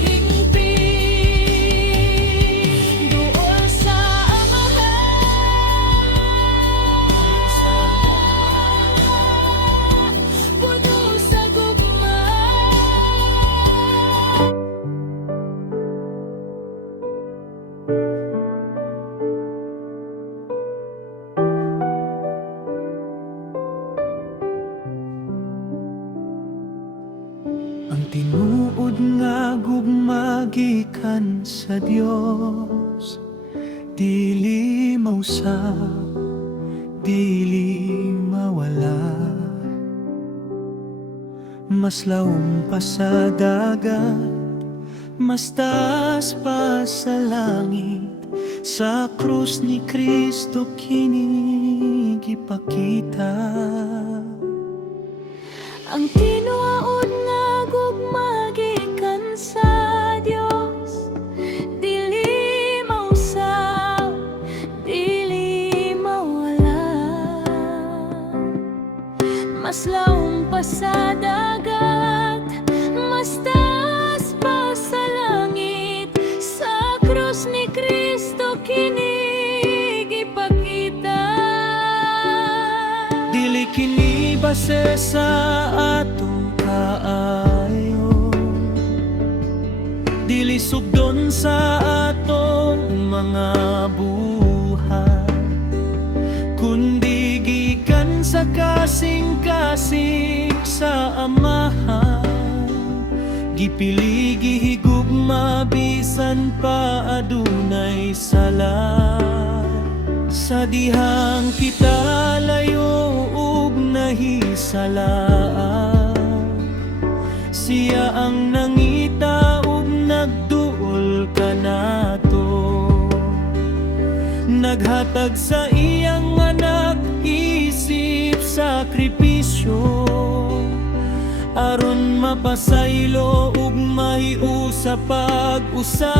hingpit. Duol sa amahan, puno sa gugma. Ang tinuod nga gugmagikan sa Dios, dili mausap, dili mawala. Mas laom pa sa dagat, mas taas pa sa langit. Sa krus ni Kristo kini gipakita. Ang tinuod nga gugmagikan sa Dios, dili mausap, dili mawala. Mas laom pa sa dagat, mas taas pa sa langit. Sa krus ni Kristo kini gipakita. Dili kini base sa atong kaayo, dili sugdon sa atong mga buhat, kundi gikan sa kasing-kasing sa Amahan. Gipili gihigugma bisan pa adunay sala. Sa dihang kita layo ug nahisalaan, siya ang nangita ug nagduol kanato. Naghatag sa iyang anak isip sakripisyo, aron mapasaylo ug mahiusa pag-usab.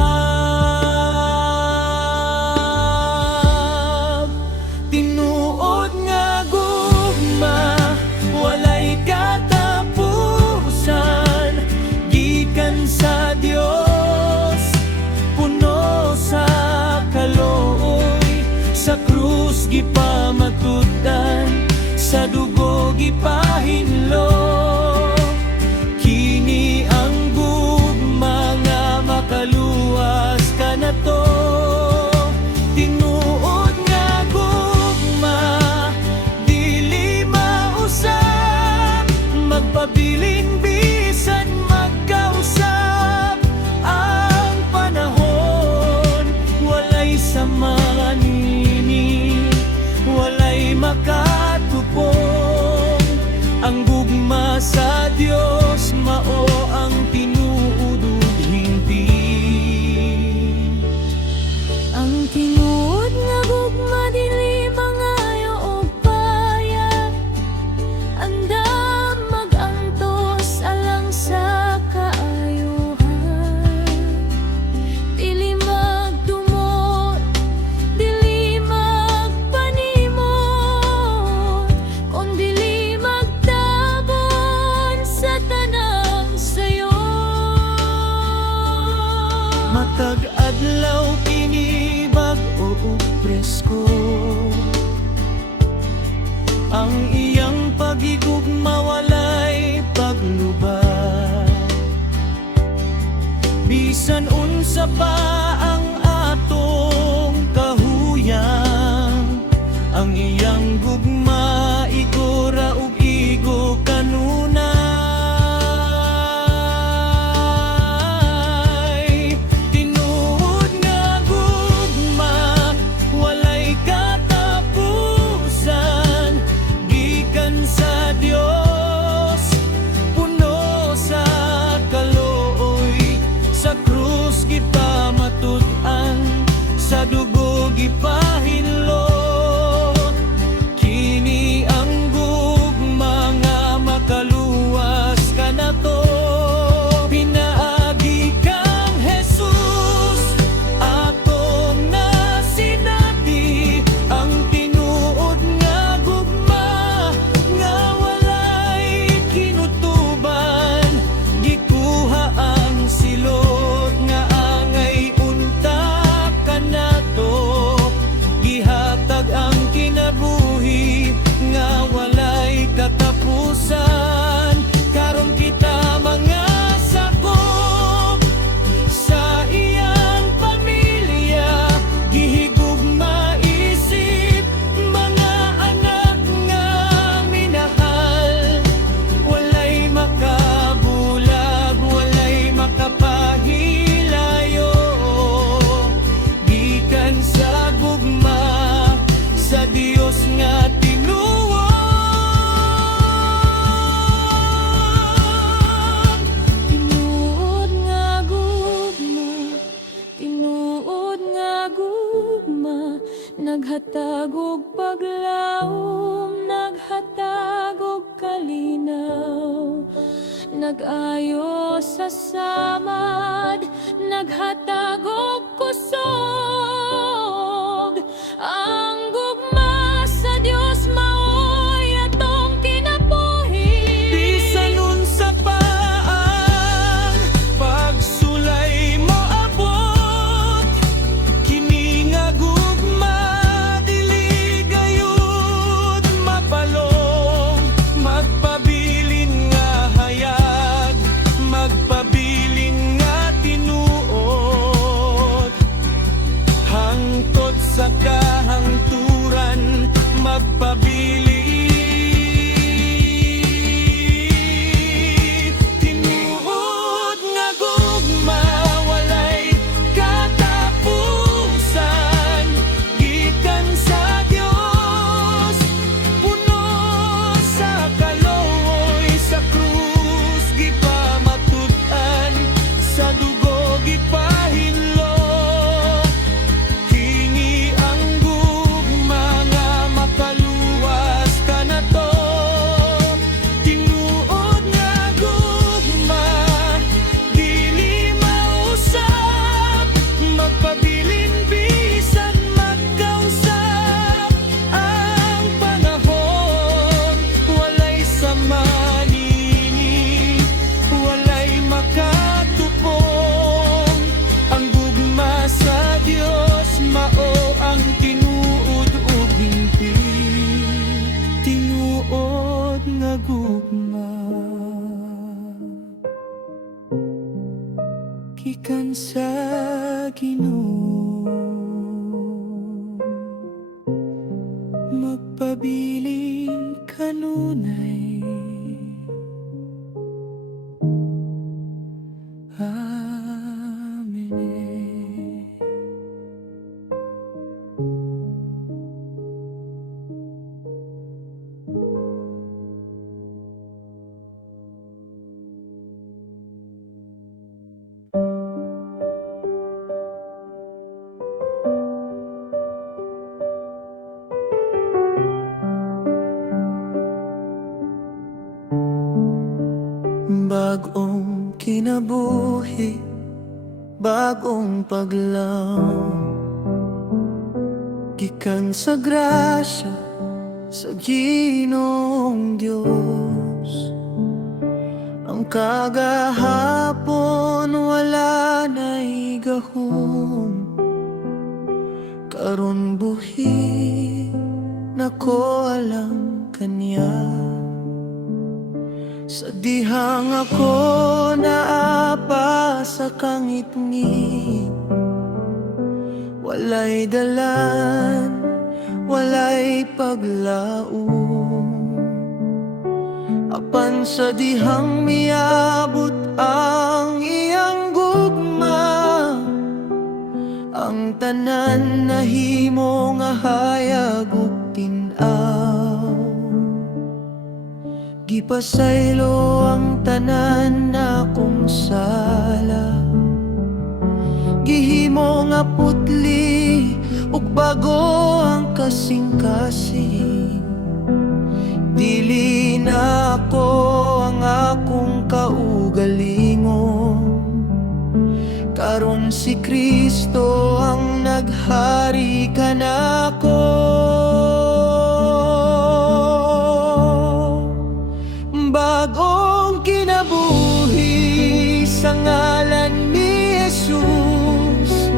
Tinuod nga gugma, walay katapusan, gikan sa Dios, puno sa kalooy. Sa krus gipamatudan, sa dugo gipahinlo. Kini ang gugma nga makaluwas ka na to. Tinuod nga gugma, dili mausap, magpabiling bisan magkausap. Ang panahon, walay sama nini, walay makatupong. Ang gugma sa Dios mao ang tinuod ug hingpit. Ang tinuod nga gugma dili mangayo og payat, andam mag-antos alang sa kaayuhan. Dili magdumot, dili magpanimot, kon dili magtabon sa tanang sayo. Matag adlaw kini bag-o ug presko, ang iyang pagigugma walay paglubad. Bisan unsa pa ang atong kahuyang, ang iyang gugma igura ug igo kanunay. Tinuod nga gugma, walay katapusan, gikan sa Dios, puno sa kalooy. Sa krus gipamatud nag-ayo sa samad, naghatag og kusog. Ang gugma sa Dios maoy atong kinabuhi. Bisan unsa pa ang pagsulay moabot, kini nga gugma dili gayud mapalong. Magpabilin nga hayag, magpabilin nga tinuod, hangtod sa kahangturan magpabili. Tinuod nga gugma walay katapusan, gikan sa Dios, puno sa kaloy, sa krus gipamatutan, sa dugo gipahinlo. Hingi ang gugma nga makaluwas ka na to. Tinuod nga gugma dili mausap, magpabilin bisan magkausap. Ang panahon walay samanini, walay makatupong. Ang gugma sa Dios mao ang tinuod ug hingpit. Tinuod nga gugma gikan sa Ginoo, magpabiling kanunay. Amen. Bagong kinabuhi, bagong paglaom, gikan sa grasya sa Ginoong Dios. Ang kagahapon wala na'y gahom, karon buhi nako alang kaniya. Sa dihang ako naapa sa kangitngit, walay dalan, walay paglaom. Apan sa dihang miabot ang iyang gugma, ang tanan nahimo nga hayag ug tin-aw. Gipasaylo ang tanan na kong sala, gihimo nga putli ug bago ang kasing-kasing. Dili na ako ang akong kaugalingon, karon si Kristo ang naghari kanako. Bagong kinabuhi sa ngalan ni Jesus,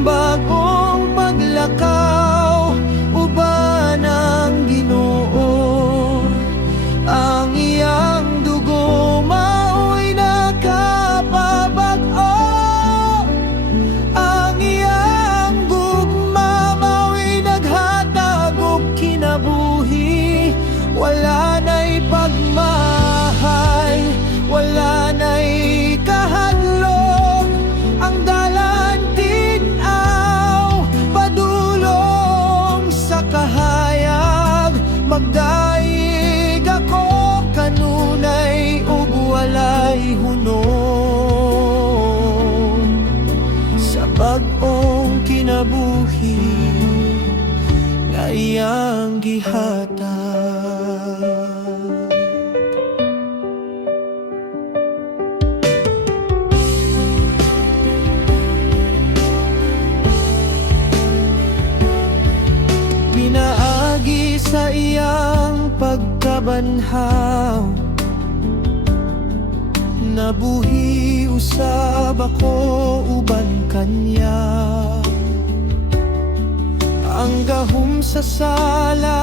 bagong paglakaw uban ang Ginoo. Ang iyang dugo mao'y nakapabag-o, ang iyang gugma mao'y naghatag og kinabuhi. Wala na'y pagmahal, wala na'y kahadlok, ang dalan tin-aw padulong sa kahayag. Magdaig ako kanunay ug walay hunong, sa bag-ong kinabuhi nga iyang gihatag. sa iyang pagkabanhaw. Nabuhi usab ako uban kanya. Ang gahom sa sala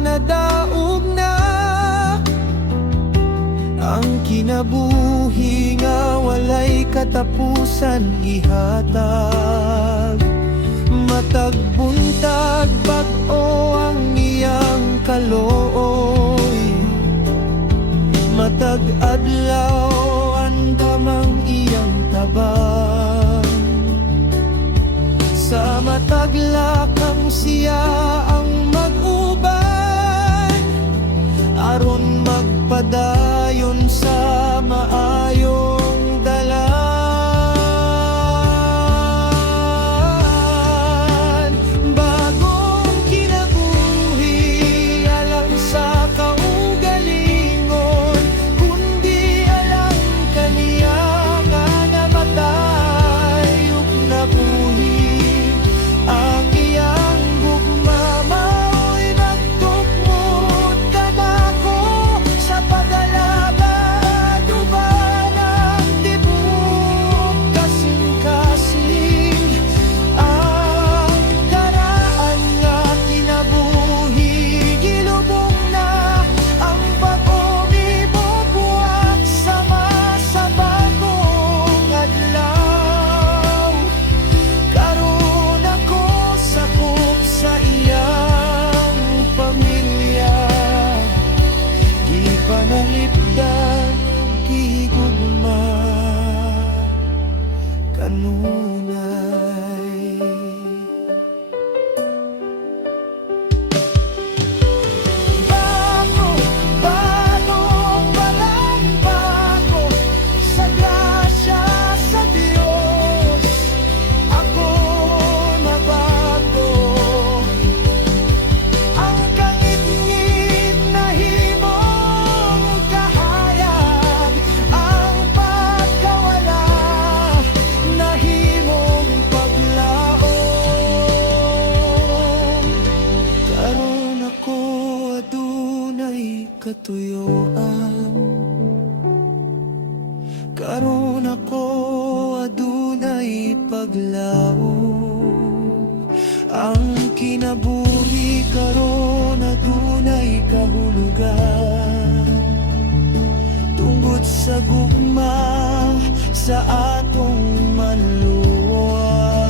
nadaog na, ang kinabuhi nga walay katapusan ihatag. Matag buntag bag-o ang iyang kalooy, matag adlaw andam ang iyang tabang. Sa matag lakang siya ang mag-uban, aron magpadayon sa maayong dalan. Bagong kinabuhi alang sa kaugalingon, kundi alang kaniya nga namatay ug nabuhi. Ang iyang gugma mao'y nagtukmod kanako sa pagalaban uban ang tibok kasing-kasing. Ang karaan nga kinabuhi gilubong na, ang bag-o mibubuhat sama sa bagong adlaw. Karon ako sakop sa iyang pamilya, di panalipdan gihigugma kanunay. Bago, bagong walang bago, sa grasya sa Diyos ako nabago. Ang kangit-ngit na himong kahayag, ang pagkawala na himong paglaom. Karon ako adunay katuyuan, karon ako adunay paglaom. Ang kinabuhi karon adunay kahulugan, tungod sa gugma sa atong manluwas.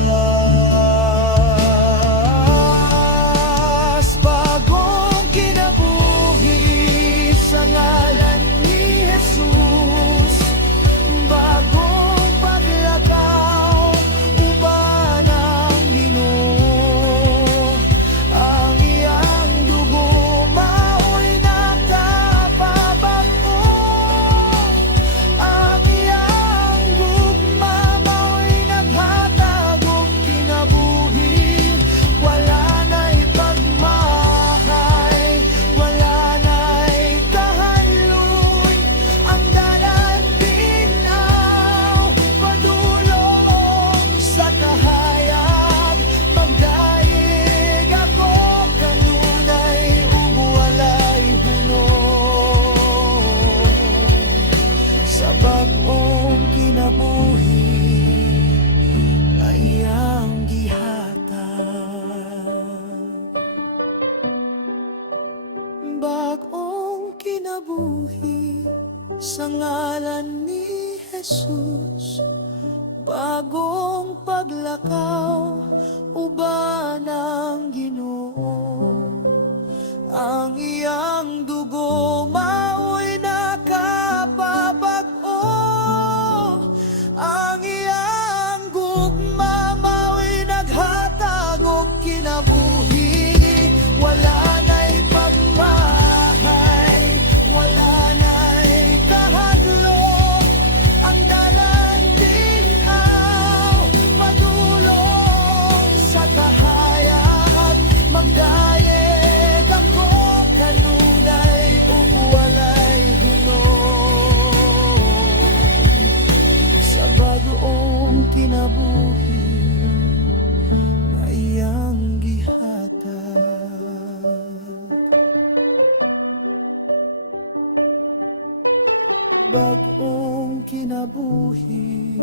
Bagong kinabuhi sa ngalan ni Jesus, bagong paglakaw uban ang Ginoo. Ang iyang dugo mao'y nakapabag-o, ang iyang gugma mao'y naghatag og kinabuhi. Wala na'y pagmahay, wala na'y kahaloy, ang dalan tinaw padulong sa kahayag. Magdaig ako kanunay ug walay hunong, sa bag-ong kinabuhi na iyang gihatag. Bag-ong kinabuhi sa ngalan ni Jesus, bagong paglakaw uban ang Ginoo. Ang iyang dugo mao'y nakapabag-o, ang iyang gugma mao'y naghatag og kinabuhi. Wala na'y pagmahay, wala na'y kahadlok, ang dalan tinaw padulong sa kahayag. Magdayeg ako kanunay ug walay bag-ong kinabuhi.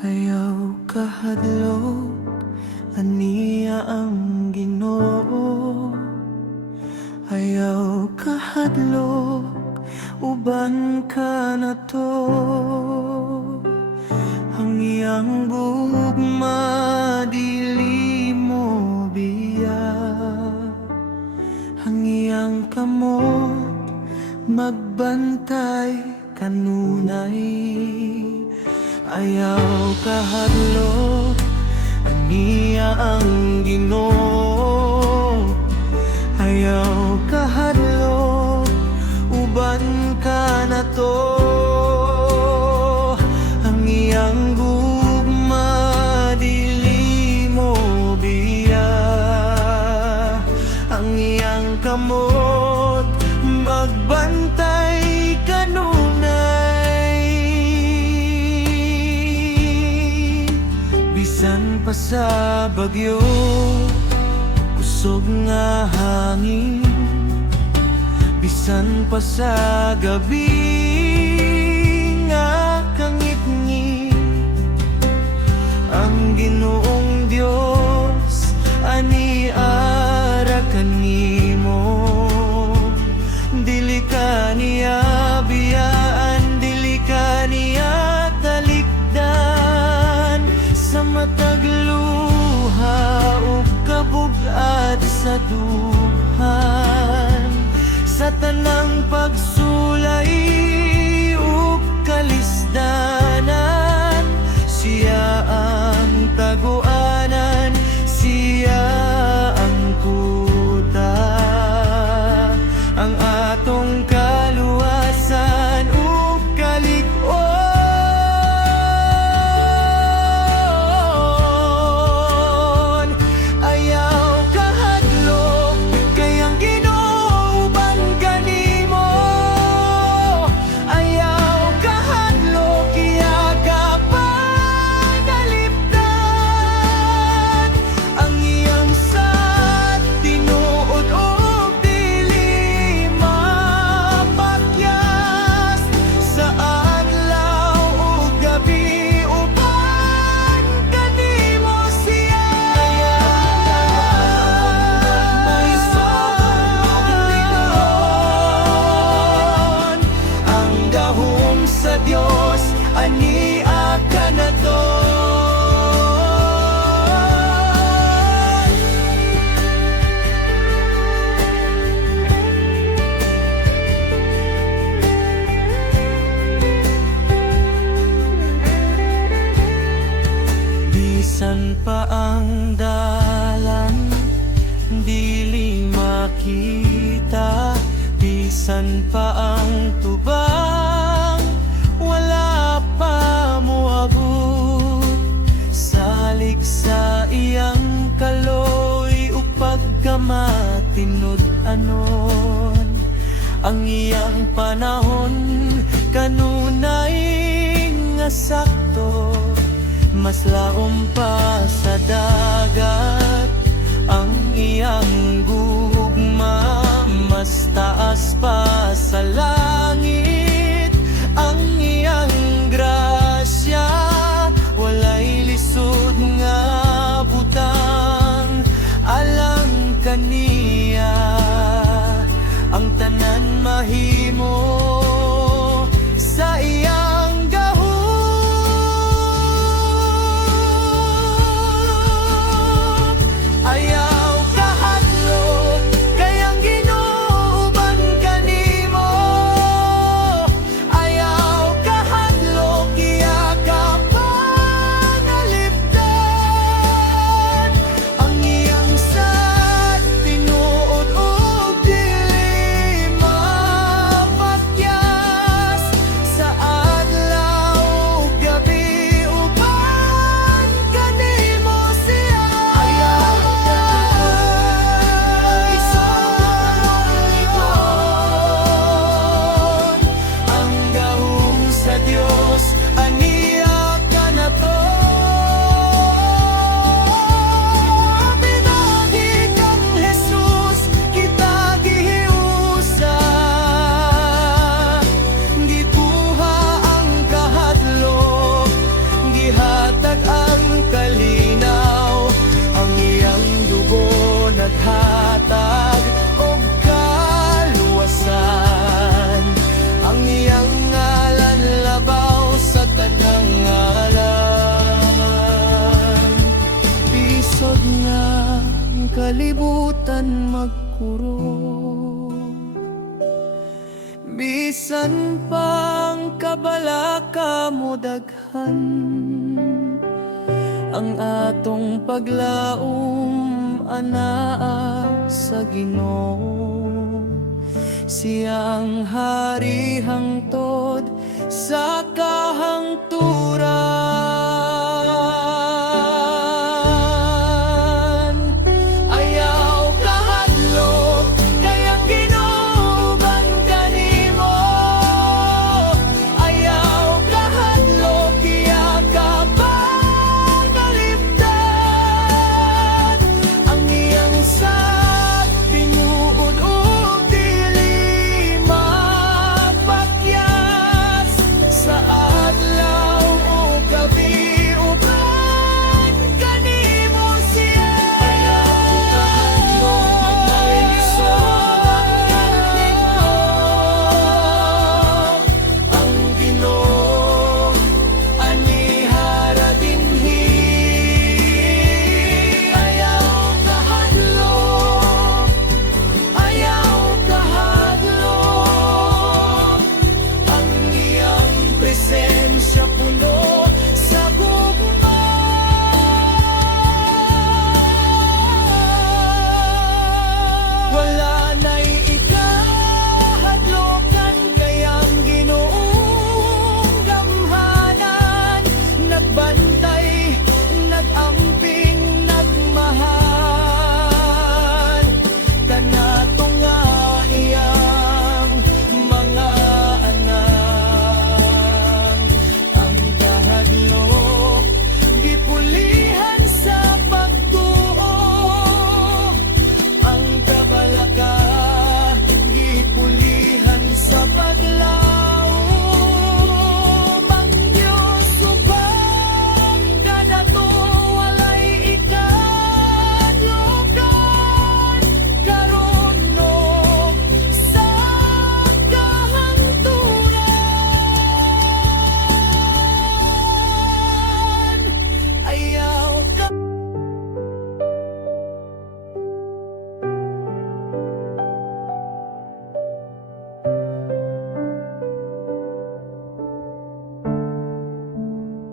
Ayaw kahadlok, aniya ang Ginoo. Ayaw kahadlok, uban ka na to. Ang iyang bugma dili mo biya. Ang iyang kamot magbantay kanunay. Ayaw kahadlok, aniya ang Ginoo. Ayaw kahadlok, uban ka na to. Ang iyang gugma dili mo biya. Ang iyang kamot magbantay kanunay. Bisan pa sa bagyo, kusog nga hangin. Bisan pa sa gabi nga kangit-ngit, ang Ginoong Dios ani ara kanimo. Dili ka niya biyaan, dili ka niya talikdan. Sa matag luha ug kabug-at sa duhan, sa tanang pagsulay ug kalisdanan, siya ang taguanan, siya ang kuta, ang atong kaluwasan ug kalig-on. Ayaw kahadlok, kay ang Ginoo uban kanimo. Ayaw kahadlok, iyagapan nalipdan. Ang iyang sad tinuod ug dili mapakyas. Sa adlaw ug gabi uban kanimo siya. May sobrang ang gahom sa Dios, ania ka na to. Bisan pa ang dalan dili makita, bisan pa ang tubang wala pa moabot. Salig sa iyang kaloy ug pagkamatinud-anon, ang iyang panahon kanunay nga sakto. Mas laom pa sa dagat ang iyang gugma, mas taas pa sa langit ang iyang grasya. Walay lisod nga butang alang kaniya, ang tanan mahimo sa iyang gahom. Ayaw kahadlok, kay ang Ginoo uban kanimo. kalibutan magkuro. Bisan pang kabalaka mo daghan, ang atong paglaom anaa sa Ginoo. Siya ang hari hangtod sa kahangturan. Ayaw kahadlok, kayang ginuban kanimo. Ayaw kahadlok, iya ka pangalipdan. Ang iyang sad pinuod ug dili mapakyas sa adlaw o gabi uban kanimo siya. Ayaw kahadlok, magmaisoan kanimo. Ang Ginoo anihara dinhi. Ayaw kahadlok, ayaw kahadlok. Ang iyang presensya puno sa gugma. Wala na'y ikahadlokan, kayang Ginoong gamhanan. Nagbantay, nagamping, nagmahal kanato nga iyang mga anak. Ang kahadlok gipulihan sa pagtuo, ang kabalaka gipulihan sa paglaom. Ang Diyos subang kanato, walay ikadlokan karon no sa kahangturan. Ayaw ka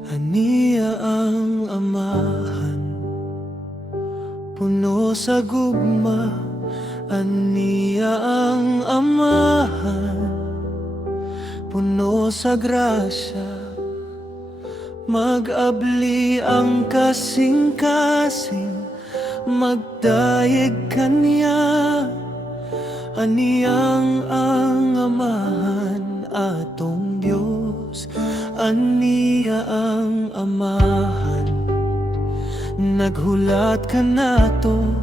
Aniya ang amahan, puno sa gugma. Aniya ang amahan, puno sa grasya. Mag-abli ang kasing-kasing, magdayeg kaniya. Aniyang ang amahan atong Diyos, aniya ang amahan. Naghulat ka nato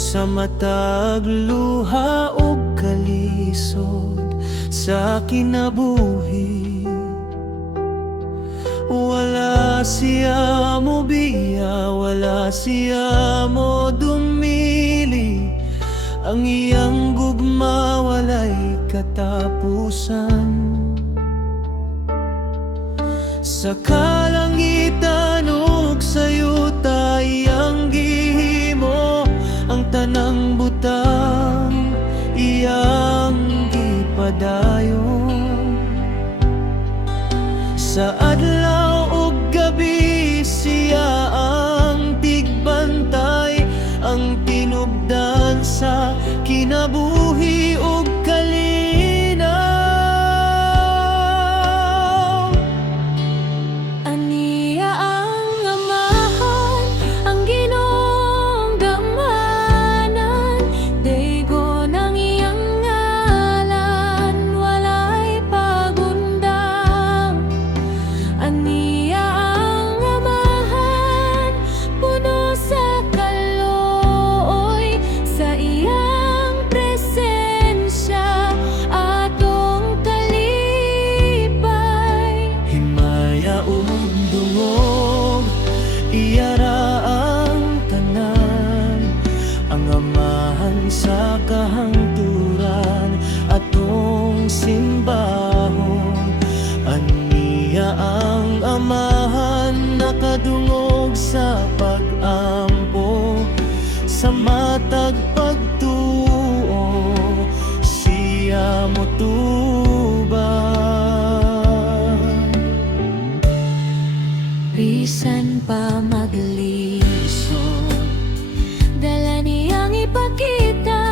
sa matag luha ug kalisod sa kinabuhi. Wala siya mo biya, wala siya mo dumili. Ang iyang gugma walay katapusan. Sa kalangitan ug sa yuta iyang gihimo, ang tanang butang iyang gipadayon. Sa adlaw ug gabi siya ang tigbantay, ang tinubdan sa kinabuhi ug kalinaw. Aniya ang amahan, ang Ginoong gamhanan. Daygon ang iyang ngalan, walay pagundang. Aniya ang amahan, puno sa kalooy, sa iyang presensya atong kalipay. Himaya ug dungog, iyara ang tanan. Ang amahan sa kahangturan atong simbahon. Aniya ang amahan nakadungog sa pag-ampo sa matag pagtuo siya motuban. Bisan pa maglisod, dala niyang ipakita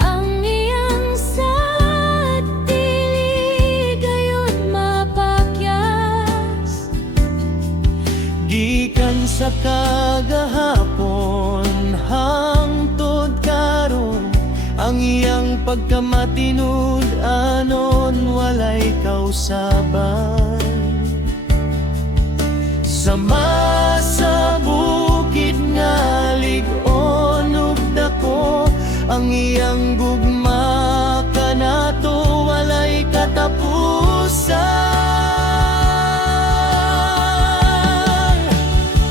ang iyang sadili, gayon mapakyas. Gikan sa kagahapon hangtod karon, ang iyang pagkamatinud anon walay kausaban. Sama sa bukid nga lig-on ug dako, ang iyang gugma kanato walay katapusan.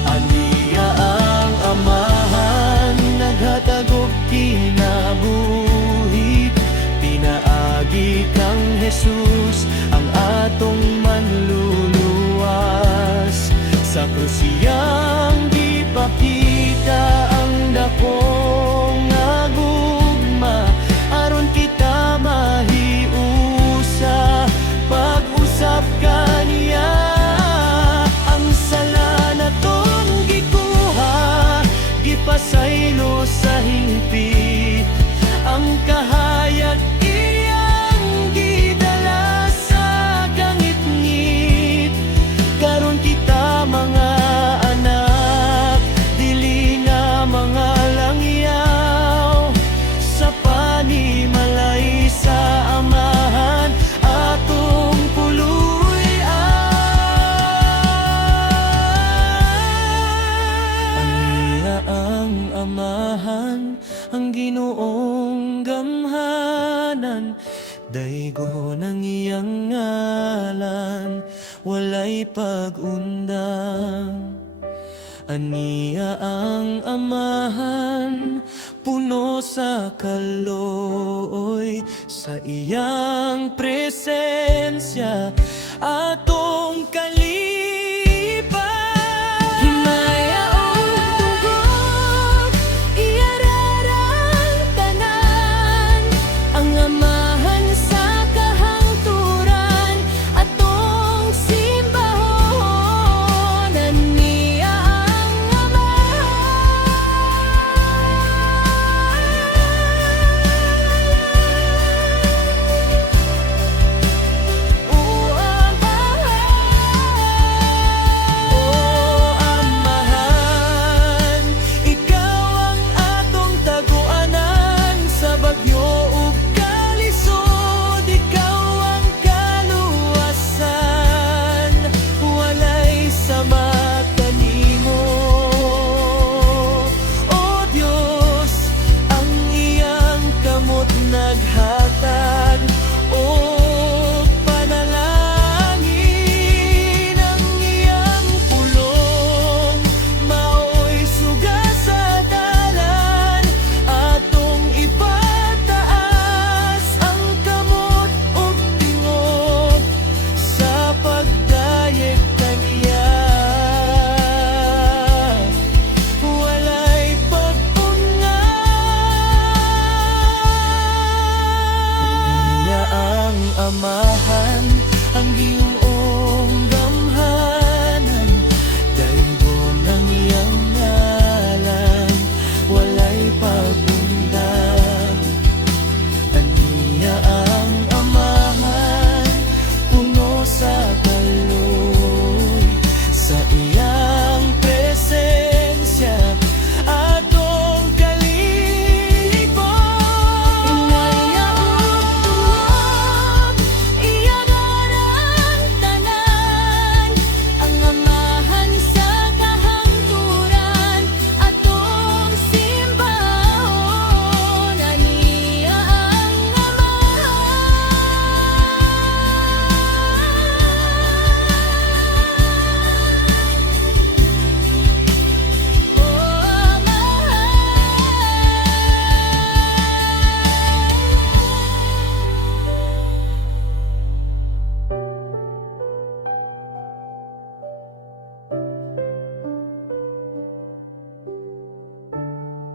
Aniya ang Amahan, naghatag og kinabuhi, pinaagi kang Jesus ang atong manluluwas. Sa krus siyang gipakita ang dako nga gugma, aron kita mahiusa pag-usap kaniya. Ang sala natong gikuha, gipasaylo sa hingpit, ang kahayag iyang gidala sa kangit-ngit. Karon kita mga anak, dili na mga langyaw, sa panimalay sa Amahan atong puluyan. Aniya ang Amahan, ang Ginoong gamhanan, daygo ng iyang ngalan, walay pag-undang. Aniya ang Amahan, puno sa kalooy, sa iyang presensya atong kalipan. Himaya o tugod, iyararang tanan, ang Amahan sa kahangturan, atong simbahon. Aniya ang Amahan.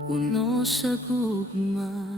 uno sa gugma.